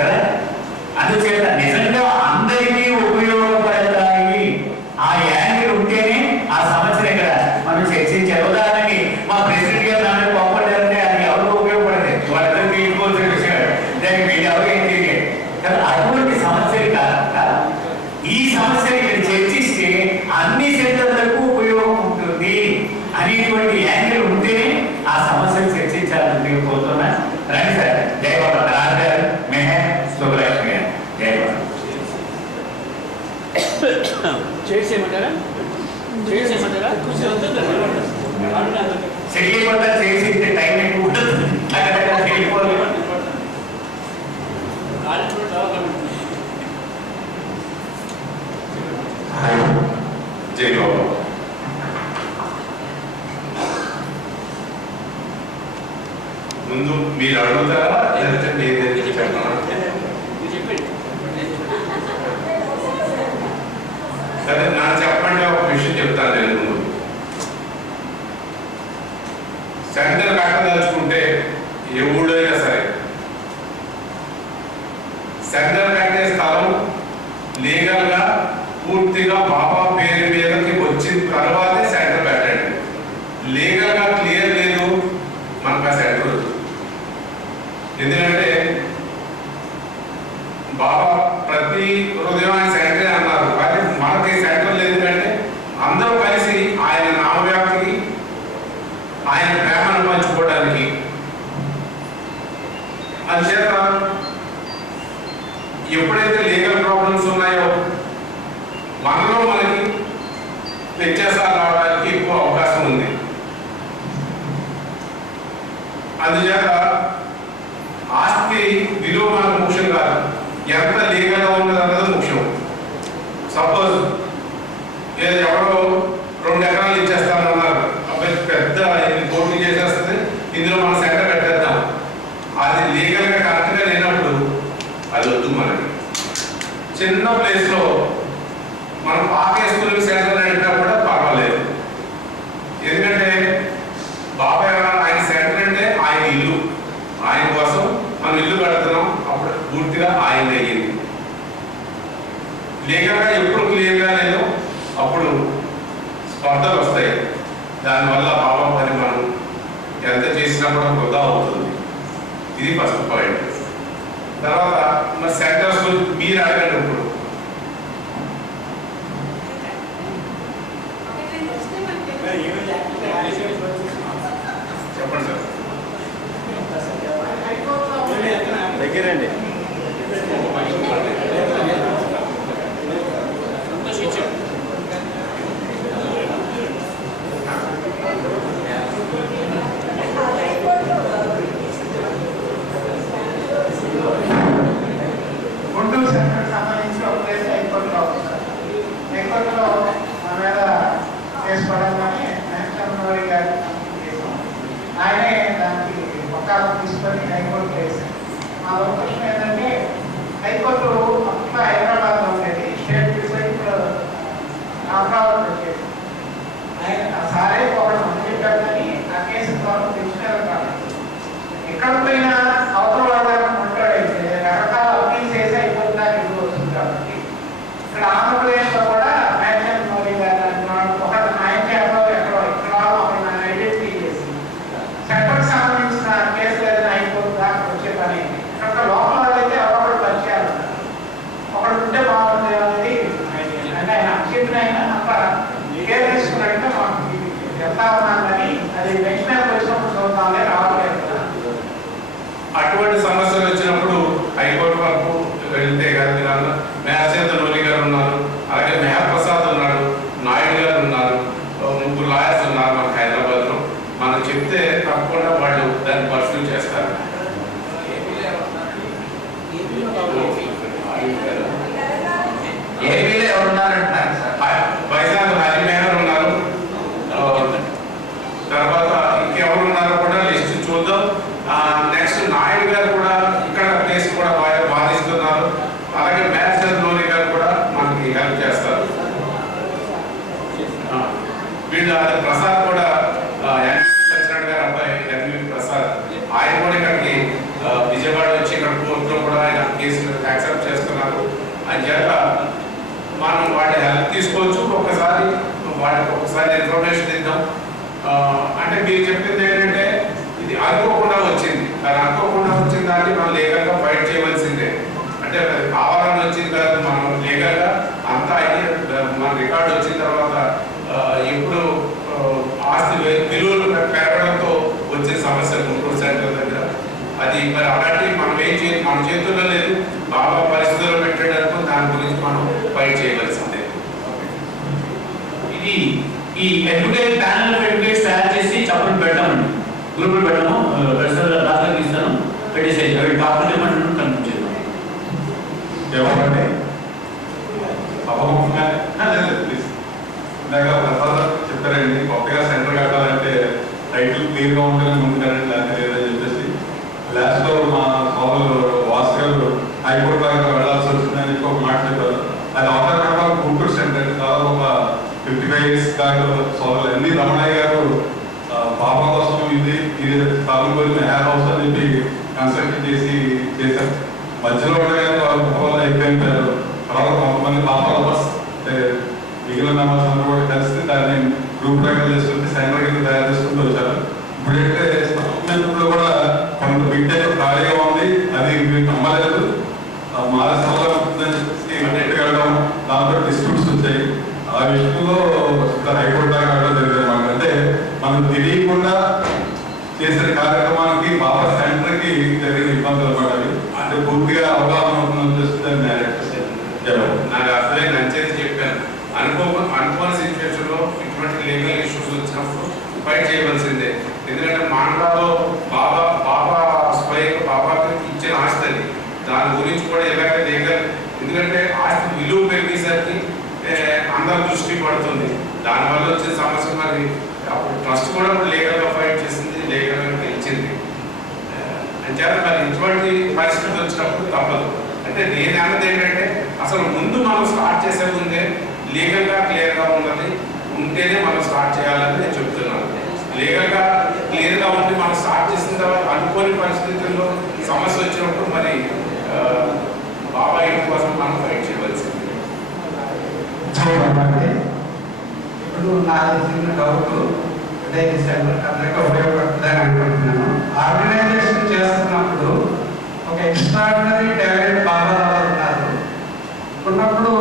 కదా. అందుచేత నిజంగా అందరికీ ఉపయోగపడతాయి ఆ యాంగిల్ ఉంటేనే ఆ సమస్యను ఇక్కడ మనం చర్చించారు. ఉదాహరణకి మా ప్రెసిడెంట్ గారు నాన్న కోపడ్డారంటే అది ఎవరికి ఉపయోగపడదు, వాళ్ళందరికీ ఇంకోసిన విషయాలు, దానికి మీరు ఎవరు ఏం తెలియదు కదా. అటువంటి సమస్యలు కాకుండా ఈ సమస్యలు ఇక్కడ చర్చిస్తే అన్ని సెంటర్లకు ఉపయోగం ఉంటుంది అనేటువంటి యాంగిల్ ఉంటేనే ఆ సమస్యలు చర్చించాలని నేను కోరుతున్నాను. రండి సార్. జయబాబు రాజు గారు, మెహర్, సుబ్బలక్ష్మి గారు, జయబాబు. చేసేయమంటారా? చెయ్యకుండా చేసి టైం ఎక్కువ ఉంటుంది. జయబాబు, ముందు మీరు అడుగుతారా లేదంటే నేను చెప్పాను? సరే, నా చెప్పండి. ఒక విషయం చెప్తాను నేను. ముందు సెంటర్ కట్టదలుచుకుంటే ఏ ఊళ్ళైనా సరే సెంటర్ కట్టే స్థలం లీగల్గా పూర్తిగా బాబా పేరు మీదకి వచ్చిన తర్వాతే సెంటర్ పెట్టండి. లీగల్గా క్లియర్ లేదు మనకు ఆ సెంటర్ వద్దు. ఎందుకంటే బాబా ప్రతి హృదయం ఆయన సెంటరే అన్నారు, కానీ మనకి సెంటర్ లేదు. ఎందుకంటే అందరూ కలిసి ఆయన నామవ్యాప్తికి, ఆయన ప్రేమను పంచుకోవడానికి. అందుచేత ఎప్పుడైతే లీగల్ ప్రాబ్లమ్స్ ఉన్నాయో మనలో మనకి వ్యత్యాసాలు రావడానికి ఎక్కువ అవకాశం ఉంది. అందుచేత ఆస్తి విలువ మనకు ముఖ్యం కాదు, ఎంత లీగల్గా ఉన్నది అన్నది ముఖ్యం. సపోజ్ ఎవరో 2 ఎకరాలు ఇచ్చేస్తానన్నారు, అబ్బాయి పెద్ద కోర్టు చేసేస్తుంది, ఇందులో మనం సెంటర్ పెట్టేద్దాం. అది లీగల్గా కరెక్ట్గా లేనప్పుడు అది వద్దు. మనకి చిన్న ప్లేస్లో మనం పాకేసుకుని సెంటర్ పెట్టినా కూడా పర్వాలేదు. ఎందుకంటే బాబాయ్ ఆయన సెంటర్ అంటే ఆయన ఇల్లు, ఆయన కోసం మనం ఇల్లు కడుతున్నాం, అప్పుడు పూర్తిగా ఆయన అయ్యింది. లీగల్గా ఎప్పుడు క్లియర్గా లేదో అప్పుడు స్పర్ధలు వస్తాయి. దానివల్ల బాబా పని మనం ఎంత చేసినా కూడా వృధా అవుతుంది. ఇది ఫస్ట్ పాయింట్. తర్వాత మరి సెంటర్స్ గురించి మీరు అడగండి. ఇప్పుడు చెప్పండి సార్. దగ్గరండి. గుంటూరు సెంటర్ సంబంధించి ఒక ప్లేస్ హైకోర్టులో ఉంది. హైకోర్టులో మన మీద చేసుకోవడంలోనే మహేశ్వరరావు గారు ఆయనే దానికి వకాలు తీసుకొని హైకోర్టు వేశారు. మా ప్రశ్న ఏంటంటే హైకోర్టు అప్పట్లో హైదరాబాద్లో ఉండేది, స్టేట్ ఇప్పుడు అమరావతి వచ్చేది. ఆయన సారే ఒకటి మంది చెప్పారు, కానీ ఆ కేసు ద్వారా తెచ్చినారు కాదు. ఎక్కడ పోయినా అవతల వాళ్ళని మాట్లాడైతే రకరకాల అప్పీల్ చేసి అయిపోతున్నారు ఇప్పుడు వస్తుంది. కాబట్టి ఇక్కడ ఆంధ్రప్రదేశ్లో కూడా మ్యాక్సిమం మోడీ గారు ఒక ఆయన చేపలో ఎక్కడో ఇక్కడ ఒకరిని ఐడెంటిఫై చేసి సెంటర్కి సంబంధించిన కేసులు ఏదైనా హైకోర్టు దాకా వచ్చే పని. ఇక్కడ లోపల అయితే ఎవరొకరు పరిచయాలు ఉన్నారు, ఒకడు ఉంటే బాగుంది అనేది అంటే ఆయన అక్షిప్తులు అయినా అంత కేర్ తీసుకున్నట్టే మాకు వెళ్తా ఉన్నాను. కానీ అది నెక్స్ట్ టైం వచ్చినప్పుడు చూద్దాంలే, రావట్లేదు. అటువంటి సమస్యలు వచ్చినప్పుడు హైకోర్టు వరకు వెళ్తే కదా. మేహసేంద్ర నోలి గారు ఉన్నారు, అలాగే మెహర్ ప్రసాద్ ఉన్నాడు, నాయుడు గారు ఉన్నారు, 3 లాయర్స్ ఉన్నారు మనకు హైదరాబాద్లో. మనం చెప్తే తప్పకుండా వాళ్ళు దాన్ని పర్సూ చేస్తారు. ఏపీలో ఎవరున్నారంటున్నారు సార్? వైజాగ్ హరి మెహర్ ఉన్నారు. తర్వాత ఇంకెవరు ఉన్నారో కూడా లిస్ట్ చూద్దాం. నెక్స్ట్ నాయుడు గారు కూడా ఇక్కడ ప్లేస్ కూడా బాధిస్తున్నారు. అలాగే మేహసేంద్ర నోలి గారు కూడా మనకి హెల్ప్ చేస్తారు. వీళ్ళు ప్రసాద్ కూడా సత్యనారాయణ గారు అబ్బాయి ఎన్వి ప్రసాద్, ఆయన కూడా ఇక్కడికి విజయవాడ వచ్చి ఇక్కడ కోర్టులో కూడా ఆయన కేసులు యాక్సెప్ట్ చేస్తున్నారు. అని చేత మనం వాటి హెల్ప్ తీసుకోవచ్చు. ఒకసారి వాటికి ఒకసారి ఇన్ఫర్మేషన్ ఇద్దాం. అంటే మీరు చెప్పింది ఏంటంటే ఇది అనుకోకుండా వచ్చింది. అది అనుకోకుండా వచ్చిన దాన్ని మనం లీగల్గా ఫైట్ చేయవలసిందే. అంటే కావాలని వచ్చింది కాదు, మనం లీగల్గా అంతా అయ్యి మన రికార్డు వచ్చిన తర్వాత ఎప్పుడు ఆస్తి విలువలు పెరగడంతో వచ్చే సమస్య గుంటూరు సెంటర్ దగ్గర అది మరి అలాంటివి మనం మన చేతుల్లో లేదు. బాగా పరిస్థితుల్లో పెట్టడానికి దాని గురించి మనం ఫైట్ చేయవలసిందే. ఇది ఈ ఎడ్యుకేట్ ప్యానల్ ఎడ్యుకేట్ తయారు చేసి చెప్పడం పెట్టామండి, గ్రూపులు పెట్టాము, రాష్ట్రాలకు ఇస్తాను, పెట్టేసేసి అవి డాక్టర్ ఏమంటారు కన్ఫ్యూజ్ చేద్దాం. ఏమంటే ఇందాక చెప్పారండి, కొత్తగా సెంటర్ కట్టాలంటే టైటిల్ క్లియర్గా ఉంటేనే ముందు కరెంట్ లేకపోతే లేదని చెప్పేసి లాస్ట్లో మా సోదరులు వాసు గారు హైకోర్టు దాకా వెళ్ళాల్సి వచ్చిందని చెప్పి ఒక మాట చెప్పారు. అది అవసరం గుంటూరు సెంటర్ దాదాపు ఒక 55 years దాకా సోదరులు అన్ని రమణయ్య గారు బాబా కోసం ఇది స్థలం గురించి హెయిర్ హౌస్ అని చెప్పి కన్స్ట్రక్షన్ చేశారు. మధ్యలో ఉండగానే వాళ్ళు అయిపోయింటారు. తర్వాత కొంతమంది పాపాల మిగిలిన మెంబర్స్ అందరూ కూడా కలిసి దాన్ని గ్రూప్ ప్రకారం చేసుకుంటే సెంటర్ కింద తయారు చేసుకుంటూ వచ్చారు. ఇప్పుడైతే లో కూడా కొంత బిడ్డ ఖాళీగా ఉంది, అది మీరు నమ్మలేదు. మహారాష్ట్రలో వెళ్ళడం దాంతో డిస్ప్యూట్స్ వచ్చాయి. ఆ విషయంలో హైకోర్టు దాకా వెళ్ళడం జరిగింది అనమాట. అంటే మనం తెలియకుండా చేసిన కార్యక్రమానికి బాబా సెంటర్కి జరిగిన ఇబ్బందులు అనమాట. అవి అంటే పూర్తిగా అవగాహన అవుతుందని చూస్తే నాకు అసలే నచ్చేది చెప్పాను. అనుకోని సిచ్యువేషన్లో ఇటువంటి లీగల్ ఇష్యూస్ వచ్చినప్పుడు ఫైట్ చేయవలసిందే. ఎందుకంటే మాండ్రాలో బాబాకి ఇచ్చిన ఆస్తి అది, దాని గురించి కూడా ఎలాగ లీగల్, ఎందుకంటే ఆస్తి విలువ పెరిగేసరికి అందరి దృష్టి పడుతుంది. దానివల్ల వచ్చిన సమస్య మరి అప్పుడు ట్రస్ట్ కూడా లీగల్గా ఫైట్ చేసింది, లీగల్గా గెలిచింది. అంచేత మరి ఇటువంటి పరిస్థితి వచ్చినప్పుడు తప్పదు. అంటే నేను అన్నది ఏంటంటే అసలు ముందు మనం స్టార్ట్ చేసే ముందే లీగల్గా క్లియర్గా ఉన్నది ఉంటేనే మనం స్టార్ట్ చేయాలని నేను చెప్తున్నాను. లీగల్గా క్లియర్గా ఉంటే మనం స్టార్ట్ చేసిన తర్వాత అనుకోని పరిస్థితుల్లో సమస్య వచ్చినప్పుడు మరి బాబా ఇంటి కోసం మనం ఫైట్ చేయవలసింది. ఇప్పుడు నాకు చిన్న డౌట్, అంటే ఈ సెంటర్ అందరికీ ఉపయోగపడుతుందని అనుకుంటున్నాను. ఆర్గనైజేషన్ చేస్తున్నప్పుడు ఒక ఎక్స్ట్రాడినరీ టాలెంట్ బాబా ఉన్నారు ఉన్నప్పుడు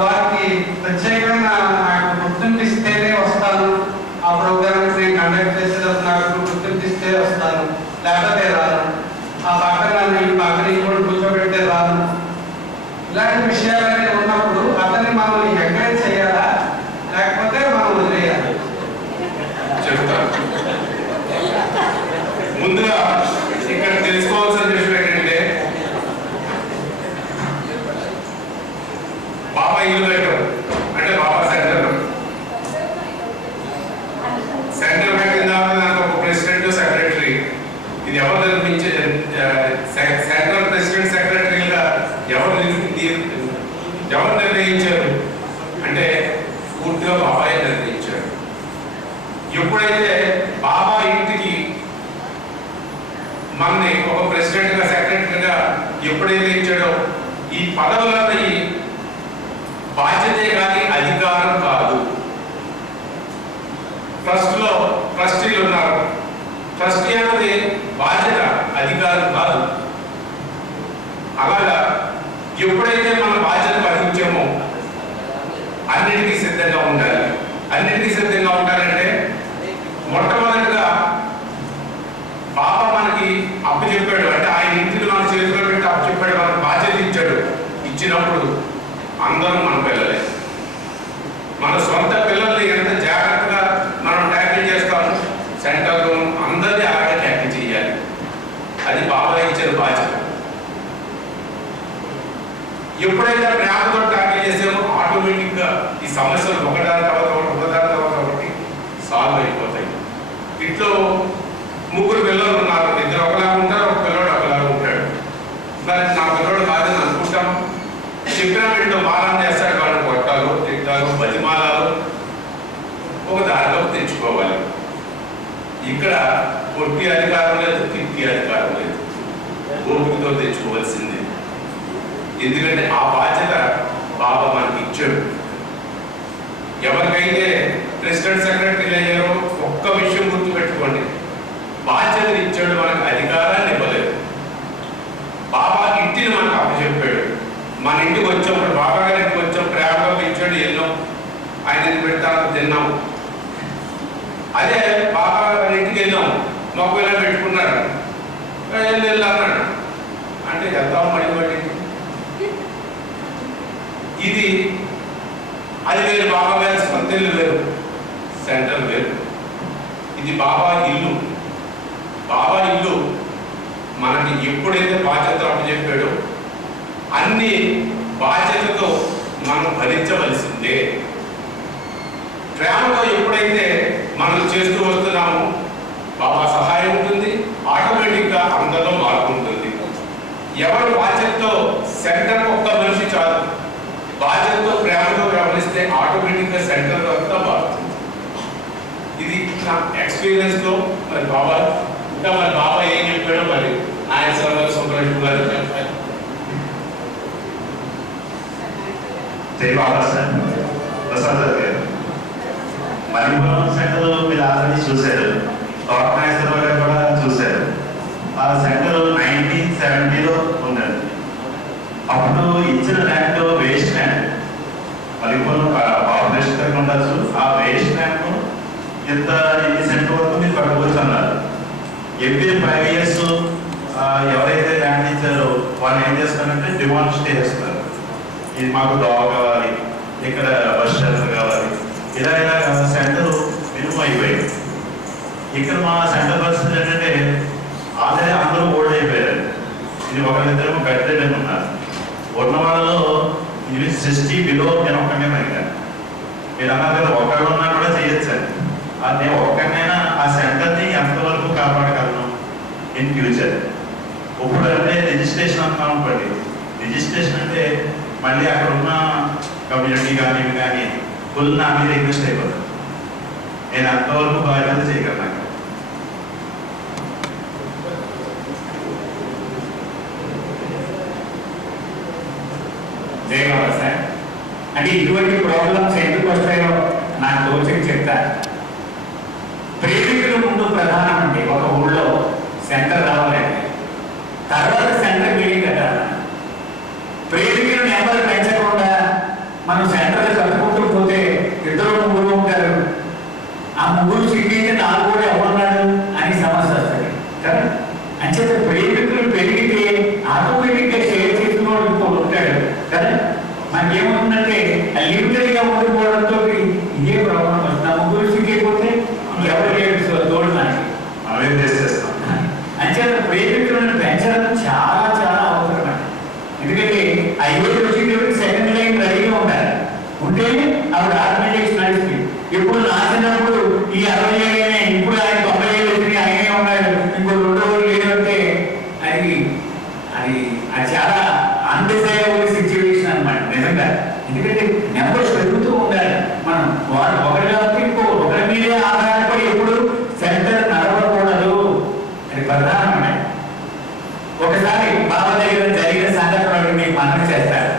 వారికి ప్రత్యేకమైన నాకు గుర్తింపు ఇస్తేనే వస్తాను, ఆ ప్రోగ్రామ్కి నేను కండక్ట్ చేసేటప్పుడు నాకు గుర్తింపు ఇస్తే వస్తాను, లేకపోతే రాను, ఆ పక్కన ఈ పక్కన ఇంకోటి కూర్చోబెడితే రాను, ఇలాంటి విషయాలన్నీ ఉన్నప్పుడు అతన్ని మనం ఎంకరేజ్ చేయాలా లేకపోతే మనం వదిలేయాలి? చెప్తాను. ముందుగా ఇక్కడ తెలుసుకోవాల్సిన విషయం ఏంటంటే బాబా ఇల్లు పెట్టారు అంటే బాబా సెంటర్ పెట్టిన తర్వాత నాకు ఒక ప్రెసిడెంట్ సెక్రటరీ, ఇది ఎవరు నిర్మించే సెంట్రల్ ప్రెసిడెంట్ సెక్రటరీగా ఎవరు నిర్ణయించారు అంటే పూర్తిగా బాబాయే నిర్ణయించారు. ఎప్పుడైతే బాబా ఇంటికి మనని ఒక ప్రెసిడెంట్ గా సెక్రటరీగా ఎప్పుడైతే ఇచ్చాడో ఈ పదవులన్నీ బాధ్యతే కానీ అధికారం కాదు. ట్రస్ట్ లో ట్రస్టీలు ఉన్నారు, ట్రస్టీ అనేది బాధ్యత, అధికారం కాదు. అలాగా ఎప్పుడైతే మన బాధ్యత వహించామో అన్నిటికీ సిద్ధంగా ఉండాలి. అన్నిటికీ సిద్ధంగా ఉండాలంటే మొట్టమొదటిగా బాబా మనకి అప్పు చెప్పాడు, అంటే ఆయన ఇంటిని మన చేతిలో పెట్టి అప్పు చెప్పాడు, మనకు బాధ్యత ఇచ్చాడు. ఇచ్చినప్పుడు అందరూ మన పిల్లలే. మన సొంత పిల్లల్ని ఎంత జాగ్రత్తగా మనం ట్యాకిల్ చేస్తాము, సెంటర్లో అందరినీ అలాగే ట్యాకిల్ చేయాలి. అది బాబా ఇచ్చిన బాధ్యత. ఎప్పుడైతే ప్రేమతో ట్యాకిల్ చేసామో ఆటోమేటిక్గా ఈ సమస్యలు ఒకదాని తర్వాత ఒకటి సాల్వ్ అయిపోతాయి. ఇంట్లో ముగ్గురు పిల్లలు ఉన్నారు, ఇద్దరు ఒకలాగా ఉంటారు, ఒక పిల్లడు ఒకలాగా ఉంటాడు. మరి నా పిల్లడు కాదని అనుకుంటాం, చెప్పిన వీళ్ళు మారాన్ని చేస్తాడు, వాళ్ళు కొట్టాలు తిట్టాలు బతిమాలాలు ఒక దారిలో తెచ్చుకోవాలి. ఇక్కడ కొట్టి అధికారం లేదు, తిట్టి అధికారం లేదు, ఓపికతో తెచ్చుకోవాల్సింది. ఎందుకంటే ఆ బాధ్యత బాబా మనకి ఇచ్చాడు. ఎవరికైతే ప్రెసిడెంట్ సెక్రటరీలు అయ్యారో ఒక్క విషయం గుర్తుపెట్టుకోండి, బాధ్యతలు ఇచ్చాడు, మనకు అధికారాన్ని ఇవ్వలేదు. బాబా ఇంటిని మనకు అప్పచెప్పాడు. మన ఇంటికి వచ్చాం, బాబా గారి ఇంటికి వచ్చాం, ప్రేమగా పిలిచాడు, వెళ్ళాం, ఆయన పెడతాను తిన్నాం. అదే బాబా గారి ఇంటికి వెళ్ళాం, మొక్క ఇలా పెట్టుకున్నాడు, అన్నాడు అంటే వెళ్తాం మళ్ళీ ఇది అది వేరు. బాబా గారి సొంత ఇల్లు వేరు, సెంటర్ వేరు. ఇది బాబా ఇల్లు. బాబా ఇల్లు మనకి ఎప్పుడైతే బాధ్యత అప్పచెప్పాడో అన్ని బాధ్యతతో మనం భరించవలసిందే. ప్రేమతో ఎప్పుడైతే మనం చేస్తూ వస్తున్నామో బాబా సహాయం ఉంటుంది, ఆటోమేటిక్గా అందరిలో మార్పు ఉంటుంది. ఎవరు బాధ్యతతో సెంటర్ ఒక్క మనిషి చాలు, బాధ్యతతో ప్రేమతో వ్యవహరిస్తే ఆటోమేటిక్గా సెంటర్ అంతా మారుతుంది. ఇది నా ఎక్స్పీరియన్స్తో మరి బాబా ఇంకా మరి బాబా ఏం చెప్పాడో మరి ఆయన సర్వాలు సుబ్రహ్మణ్యం గారు చెప్పారు. జై బాబా సార్. ప్రసాద్ గారు మణిపురం సెంటర్ మీరు ఆల్రెడీ చూశారు, తోటనాగేశ్వరరావు గారు కూడా చూశారు. ఆ సెంటర్ 1970లో ఉందండి. అప్పుడు ఇచ్చిన land waste land, Manipuram population దగ్గర ఉండొచ్చు. ఆ వేస్ట్ ల్యాండ్ ఇంత ఇన్ని సెంటర్ వరకు మీరు కట్టుకోవచ్చు అన్నారు. ఎవ్రీ 5 years ఎవరైతే ల్యాండ్ ఇచ్చారో వాళ్ళు ఏం చేస్తారంటే డిమాలిష్ చేస్తారు. ఇది మాకు దోవ కావాలి, ఇక్కడ బస్ స్టాండ్ కావాలి, ఇలా ఇలా సెంటర్ మినిమం అయిపోయింది. ఇక్కడ మా సెంటర్ పరిస్థితి ఏంటంటే ఆల్రెడీ అందరూ ఓల్డ్ అయిపోయారు. ఇది ఒకరిద్దరు కట్టేటని ఉన్నారు. ఉన్న వాళ్ళలో ఇది 60 బిలో నేను ఒక్కనే అడిగాను. మీరు అన్నారు కదా ఒకళ్ళు ఉన్నా కూడా చేయొచ్చండి. అది ఒక్కనైనా ఆ సెంటర్ని ఎంతవరకు కాపాడగలను ఇన్ ఫ్యూచర్. ఇప్పుడు అంటే రిజిస్ట్రేషన్ అంటున్నాం అనుకోండి, రిజిస్ట్రేషన్ అంటే మళ్ళీ అక్కడ ఉన్న కమ్యూనిటీ కానీ ఇవి కానీ ఫుల్ నా మీద ఇన్వెస్ట్ అయిపోతుంది. నేను అంతవరకు బాధ్యత చేయగలను. జయబాబా సార్, అంటే ఇటువంటి ప్రాబ్లమ్స్ ఎందుకు వస్తాయో నాకు తోచి చెప్తా. ప్రేమికుల ముందు ప్రధానం అంటే ఒక ఊళ్ళో సెంటర్ రావాలంటే తర్వాత సెంటర్ బిల్డింగ్ కట్టాలి. ప్రేమికులు నెంబర్ పెంచకుండా మనం సెంటర్ కట్టుకుంటూ పోతే 2-3 ఉంటారు. ఆ 3 సిటీ అయితే 4 కూడా ఎవరున్నాడు అని సమస్య వస్తుంది కదా. అంచేత ప్రేమికులు పెరిగితే ఆటోమేటిక్గా షేర్ చేసుకున్నాడు ఇంకోటి ఉంటాడు కదా. మనకేమవుతుందంటే లిమిటెడ్గా ఉండిపోవడంతో ఇదే ప్రాబ్లం వస్తుంది. 3 సిటీ అయిపోతే ఎవరు లేడు తోడు మనకి, మనమేం చేసేస్తాం. అంచేత ప్రేమికులను పెంచడం చాలా చాలా అవసరం. ఎందుకంటే ఆ యువత వచ్చేటప్పుడు సెకండ్ లైన్ రెడీగా ఉండాలి, ఉంటేనే ఆవిడ ఆర్గనైజేషన్ నడిచింది. ఇప్పుడు నాసినప్పుడు ఈ 60 ఏళ్ళనే ఇప్పుడు ఆయన 90 ఏళ్ళు వచ్చి ఆయనే ఉన్నాడు, ఇంకో 2 రోజులు లేదంటే అది అది అది చాలా అన్డిజైరబుల్ సిచ్యువేషన్ అన్నమాట నిజంగా. ఎందుకంటే నెంబర్స్ పెరుగుతూ ఉండాలి. మనం ఒకరి కాబట్టి ఒకరి మీదే ఆధారపడి ఎప్పుడు సెంటర్ నడవకూడదు, అది ప్రధానమైన. ఒకసారి బాబా దగ్గర జరిగిన సంఘటనలు మీకు మనం చేస్తారు.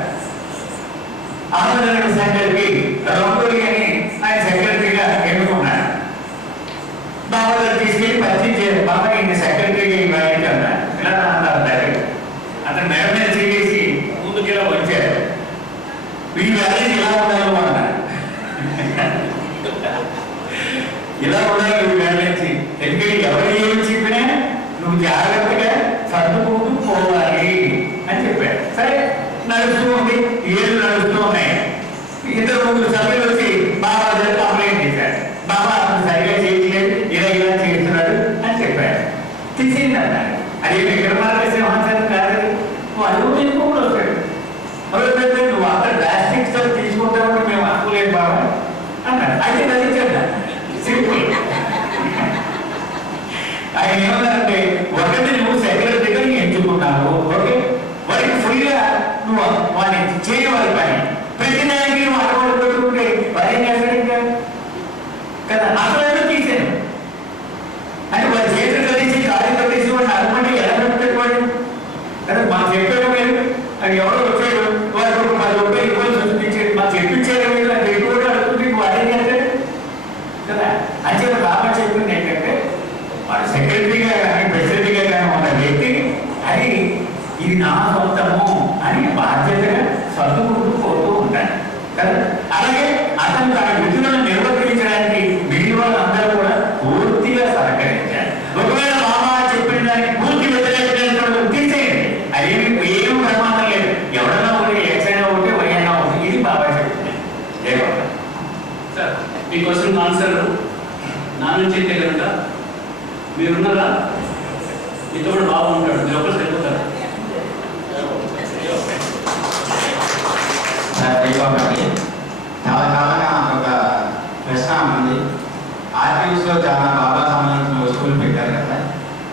అహ్మద్ సెంటర్కి రంగోలి అని ఆయన సెక్రటరీగా ఎన్నుకున్నాడు. బాబా గారు తీసుకెళ్ళి పరిచయం చేయాలి. బాబా ఈయన సెక్రటరీగా ఇవ్వాలి అన్నారు. ఇలా అన్నారు దగ్గర. అతను మేడ మీద చేసి ముందుకు ఇలా వచ్చారు. ఈ వ్యాలీస్ ఇలా ఉండాలి అన్నారు. ఇలా ఉండాలి ఈ వ్యాలీసి. ఎందుకంటే ఎవరు ఏమి చెప్పినా నువ్వు జాగ్రత్తగా సర్దుకుంటూ పోవాలి అని చెప్పాడు. సరే నడుస్తూ ఉంది, ఏళ్ళు నడుస్తూ ఉన్నాయి. 2-3 సభ్యులు వచ్చి బాబా దగ్గర కంప్లైంట్ చేశాడు. బాబా అతను సరిగా చేయట్లేదు, ఇలా ఇలా చేస్తున్నాడు అని చెప్పాడు. తీసేయండి అన్నాడు. అది విక్రమార్క సింహాసనం కాదు, నువ్వు అడుగు తీసుకోకుండా వస్తాడు. నువ్వు అంత డ్రాస్టిక్ స్టెప్ తీసుకుంటామని మేము అనుకోలేదు బాబా అన్నాడు. అయితే నదించాడు. సింపుల్. ఆయన ఏమన్నారంటే ఒకటి నువ్వు సెక్రటరీగా ఎంచుకున్నావు, ఓకే, వారికి ఫ్రీగా నువ్వు వాడిని చేయవాలి పని. ప్రతి దానికి నువ్వు అడవాళ్ళు పెట్టుకుంటే వారు ఏం చేస్తాడు ఇంకా కదా. అసలు తీసాను అంటే వారి చేతులు కలిసి కాళ్ళు కలిసి వాడిని అనుకుంటే ఎలా పెట్టుకోండి కదా. మాకు చెప్పాడు మీరు అది ఎవరో వచ్చాడు సొంతము అని బాధ్యతగా సర్దుకుంటూ పోతూ ఉంటాడు కదా. అలాగే అతను తన విధులను నిర్వర్తించడానికి మిగిలిన వాళ్ళందరూ కూడా పూర్తిగా సహకరించారు. ఒకవేళ మామ చెప్పిన దానికి పూర్తి వ్యతిరేకత తీసేయండి, అదేమి ఏం ప్రమాదం లేదు. ఎవడన్నా ఒకటి ఎక్స్ అయినా ఒకటి వై అయినా ఒకటి, ఇది బాబా చెప్తుంది. లేకపోతే సార్ మీ క్వశ్చన్ ఆన్సర్ నా నుంచి అయితే కనుక మీరున్నారా, మీతో కూడా బాగుంటాడు, మీరు ఒకరు సరిపోతారు. చాలా కాలంగా ఒక ప్రశ్న ఉంది. ఆర్టీవీస్లో చాలా బాగా సంబంధించిన వస్తువులు పెట్టారు కదా,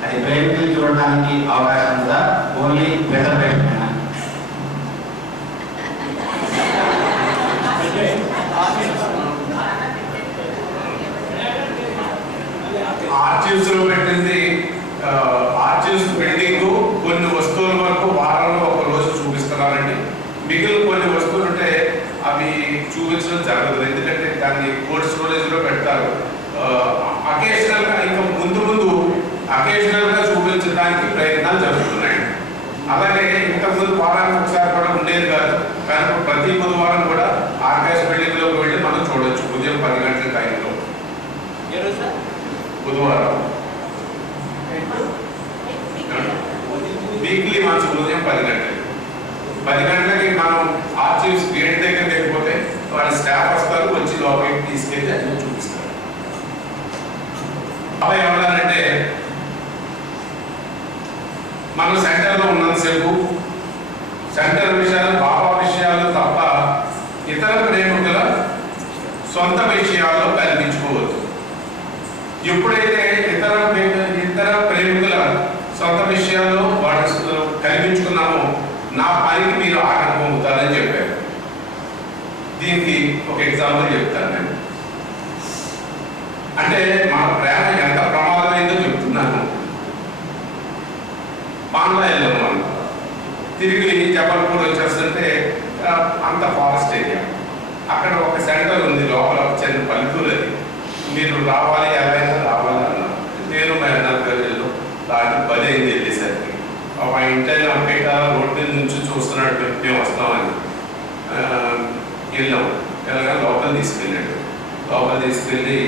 అది ప్రేమికులు చూడడానికి అవకాశం ఉందా, ఓన్లీ ప్రిజర్వేషన్? ఆర్చివ్స్ లో పెట్టింది ఆర్చివ్స్ బిల్డింగ్ కొన్ని వస్తువుల వరకు వారంలో ఒక రోజు చూపిస్తున్నారండి. మిగిలిన కొన్ని వస్తువులు ఉంటే అవి చూపించడం జరగదు, ఎందుకంటే దాన్ని కోల్డ్ స్టోరేజ్ లో పెడతారు. అకేషనల్ గా ఇంకా ముందు ముందు అకేషనల్ గా చూపించడానికి ప్రయత్నాలు జరుగుతున్నాయి. అలాగే ఇంతకుముందు వారానికి ఒకసారి కూడా ఉండేది కాదు, కానీ ప్రతి బుధవారం కూడా ఆర్కేఎస్ బిల్డింగ్ లోకి వెళ్ళి మనం చూడొచ్చు ఉదయం 10 గంటల టైంలో. బుధవారం వీక్లీ మంచి ఉదయం 10 గంటలకి మనం ఆర్చీవ్స్ గేట్ దగ్గర లేకపోతే వాళ్ళ స్టాఫ్ వస్తారు, వచ్చి లోపలికి తీసుకెళ్ళి అన్ని చూపిస్తారు. అలా ఏమన్నారంటే మనం సెంటర్లో ఉన్నంతసేపు సెంటర్ విషయాలు బాబా విషయాలు తప్ప ఇతర ప్రేమికుల సొంత విషయాల్లో కల్పించుకోవద్దు. ఎప్పుడైతే ఇతర ప్రేమికుల సొంత విషయాల్లో వాడు కల్పించుకున్నామో నా పనికి మీరు ఆటంకం అవుతారని చెప్పారు. దీనికి ఒక ఎగ్జాంపుల్ చెప్తాను నేను. అంటే మన ప్రేమ ఎంత ప్రమాదమైందో చెప్తున్నాను. పాండ్లా వెళ్ళాము మనం, తిరిగి జబల్పూర్ వచ్చేస్తుంటే అంత ఫారెస్ట్ ఏరియా, అక్కడ ఒక సెంటర్ ఉంది, లోపల చిన్న పల్లెటూరు. అది మీరు రావాలి, ఎలా అయినా రావాలి అన్నారు. నేను మేనర్గల్లో దాటి 10 అయింది వెళ్ళేసరికి. ఆ ఇంటైనా బయట రోడ్డు నుంచి చూస్తున్నాడు, మేము వస్తామని వెళ్ళాం. వెళ్ళగా లోపల తీసుకెళ్ళాడు. లోపల తీసుకెళ్ళి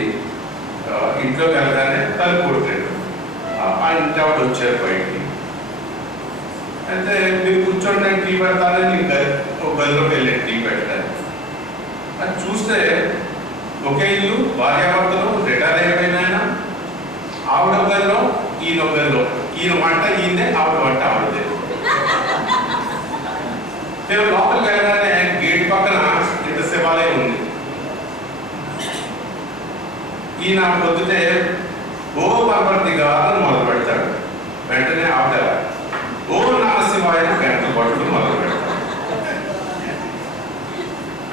ఇంట్లోకి వెళ్ళగానే తలుపు కొట్టాడు. ఆ ఇంటి ఆవిడ వచ్చారు బయటికి. అయితే మీరు కూర్చోండి, నేను టీ పెడతానని ఒక గదిలోకి వెళ్ళాడు టీ పెట్టడానికి. అది చూస్తే ఒకే ఇల్లు, భార్యాభర్తలు, రిటైర్ అయిపోయిన ఆవిడ గదిలో ఈయన గదిలో, ఈయన వంట ఈయనే, ఆవిడ వంట ఆవిడదే. మేము లోపలికి వెళ్ళగానే గేట్ పక్కన ఇంత శివాలయం ఉంది. ఈయన పొద్దుటే ఓ పరపర్తిగా మొదలు పెడతాడు. వెంటనే ఆవిడ ఓ నమశివాయ గంటలు పట్టుకుని మొదలు పెడతాడు.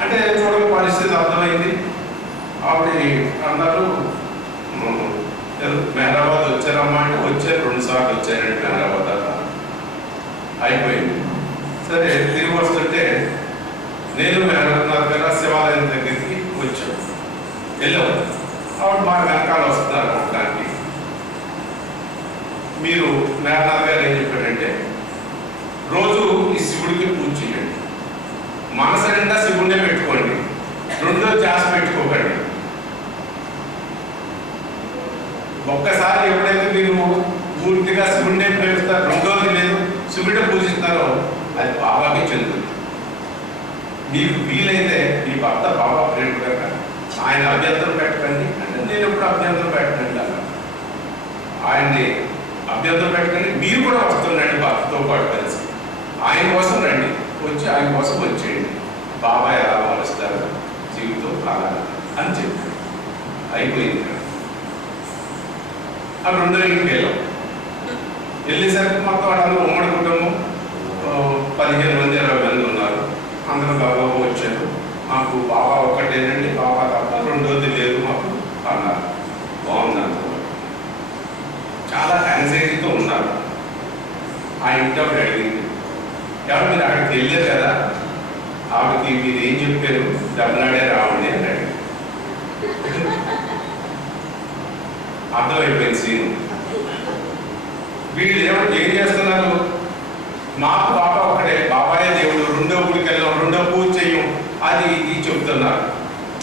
అంటే చూడక పరిస్థితి అర్థమైంది. ఆవిడ అందరూ మెహరాబాద్ వచ్చారమ్మా అంటే వచ్చారు, 2 సార్లు వచ్చారండి మెహరాబాద్ దాకా. అయిపోయింది. సరే తిరిగి వస్తుంటే నేను మెహరాబాద్ గారు శివాలయం దగ్గరికి వచ్చాను, వెళ్ళాము. ఆవిడ మా వెనకాల వస్తున్నారు కొట్టడానికి. మీరు మేఘనాథ్ గారు ఏం చెప్పాడంటే, రోజు ఈ శివుడికి పూజ చేయండి, మనసు నిండా శివుడినే పెట్టుకోండి, 2 ధ్యాస పెట్టుకోకండి. ఒక్కసారి ఎప్పుడైతే మీరు పూర్తిగా శివుడినే ప్రేమిస్తారు, 2వది లేదు శివుడినే పూజిస్తారో అది బాబాకి చెందుతుంది. మీకు వీలైతే మీ భర్త బాబా ప్రేమికుడు, ఆయన అభ్యంతరం పెట్టకండి అంటే నేను ఎప్పుడు అభ్యంతరం పెట్టండి అలా ఆయన్ని అభ్యంతరం పెట్టకండి. మీరు కూడా వస్తుండండి భర్తతో పాటు కలిసి, ఆయన కోసం రండి, వచ్చి ఆయన కోసం వచ్చేయండి. బాబా ఎలా మారుస్తారు జీవితం అలా అని చెప్పాడు. అయిపోయింది. ఆ 2వ ఇంటికి వెళ్ళాం. వెళ్ళేసరికి మొత్తం వాళ్ళందరూ ఉమ్మడి కుటుంబం, 15 మంది 20 మంది ఉన్నారు. అందరూ బాబా వచ్చారు. మాకు బాబా ఒక్కటేనండి, బాబా తప్ప 2వది లేదు మాకు అన్నారు. బాగుంది అంత. చాలా యాంగ్జైటీతో ఉన్నారు. ఆ ఇంటి ఆవిడ అడిగింది, ఎవరు మీరు అక్కడికి వెళ్ళారు కదా, ఆవిడకి మీరు ఏం చెప్పారు, దెబ్బలాడే రావండి అని అడిగింది. అర్థమైపోయింది సీను. వీళ్ళు ఏం చేస్తున్నారు, మాకు బాబా ఒకటే, బాబాయే దేవుడు, రెండో గుడికి వెళ్ళాం, రెండో పూజ చేయం, అది ఇది చెప్తున్నారు.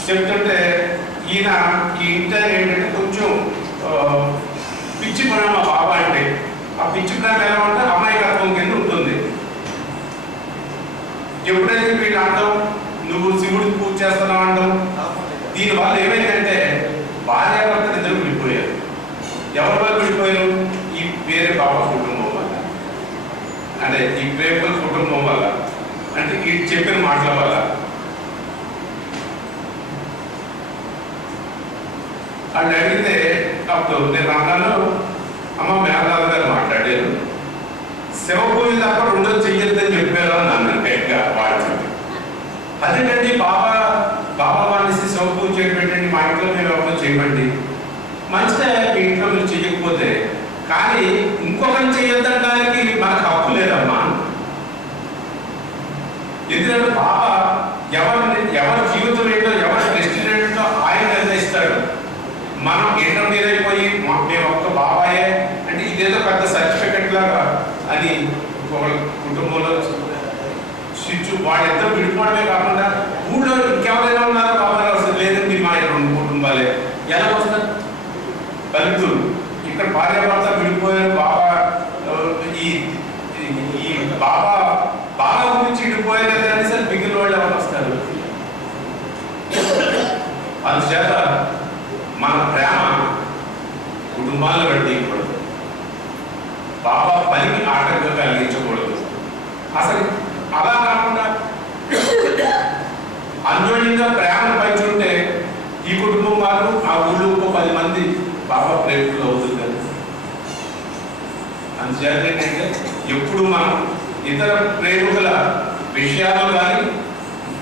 చెప్తుంటే ఈయన ఈ ఇంటర్ ఏంటంటే కొంచెం పిచ్చి ప్రేమ మా బాబా అంటే. ఆ పిచ్చి ప్రేమ ఎలా ఉంటే అమాయకత్వం కింద ఉంటుంది. ఎప్పుడైతే వీళ్ళు అంటాం నువ్వు శివుడికి పూజ చేస్తున్నావు అంటాం, దీనివల్ల ఏమైందంటే భార్యాభర్తలు ఇద్దరు విడిపోయారు. ఎవరి వల్ల విడిపోయారు? ఈ వేరే బాబా కుటుంబం వల్ల, అంటే ఈ ప్రేమ కుటుంబం వల్ల, అంటే ఈ చెప్పిన మాటల వల్ల. అని అడిగితే అప్పుడు నేను అన్నాను, అమ్మ మేనదాద గారు మాట్లాడారు, శివ పూజ తప్ప రెండో చెయ్యొద్దని చెప్పారు అని అన్నాను గట్టిగా వాడు. అదేంటండి బాబా మానేసి శివ పూజ చేయడం ఏంటండి, మా ఇంట్లో మేము ఎవరితో చేయమండి, మంచిదే మీ ఇంట్లో మీరు చేయకపోతే, కానీ ఇంకొకరిని చేయొద్దనడానికి మనకు హక్కు లేదమ్మా. ఎందుకంటే బాబా ఎవరి జీవితం ఏంటో, ఎవరి డెస్టినీ ఏంటో ఆయన నిర్ణయిస్తాడు. మనం ఇంటర్మీడియట్ అయిపోయి మేము ఒక్క బాబాయే అంటే ఇదేదో పెద్ద సర్టిఫికెట్ లాగా అని ఒక కుటుంబంలో స్విచ్ వాళ్ళిద్దరు విడిపోవడమే కాకుండా ఊళ్ళో ఇంకెవరైనా ఉన్నారో బాబాయ్ అసలు లేదండి మా 2 కుటుంబాలే. ఎలా వస్తారు? పల్లెటూరు. ఇక్కడ భార్యాభర్త విడిపోయారు, బాబా ఈ బాబా గురించి విడిపోయారు కదా అని సరే మిగిలిన వాళ్ళు ఎవరు వస్తారు? అందుచేత మన ప్రేమ కుటుంబాలను పెట్టకూడదు, బాబా పనికి ఆటంకం కలిగించకూడదు. అసలు అలా కాకుండా అన్యోన్యంగా ప్రేమను పంచుంటే ఈ కుటుంబం వాళ్ళు ఆ ఊళ్ళో 10 మంది బాబా ప్రేమికులు అవుతుంది కదా. అందుచేత ఏంటంటే ఎప్పుడు మనం ఇతర ప్రేమికుల విషయాలు కానీ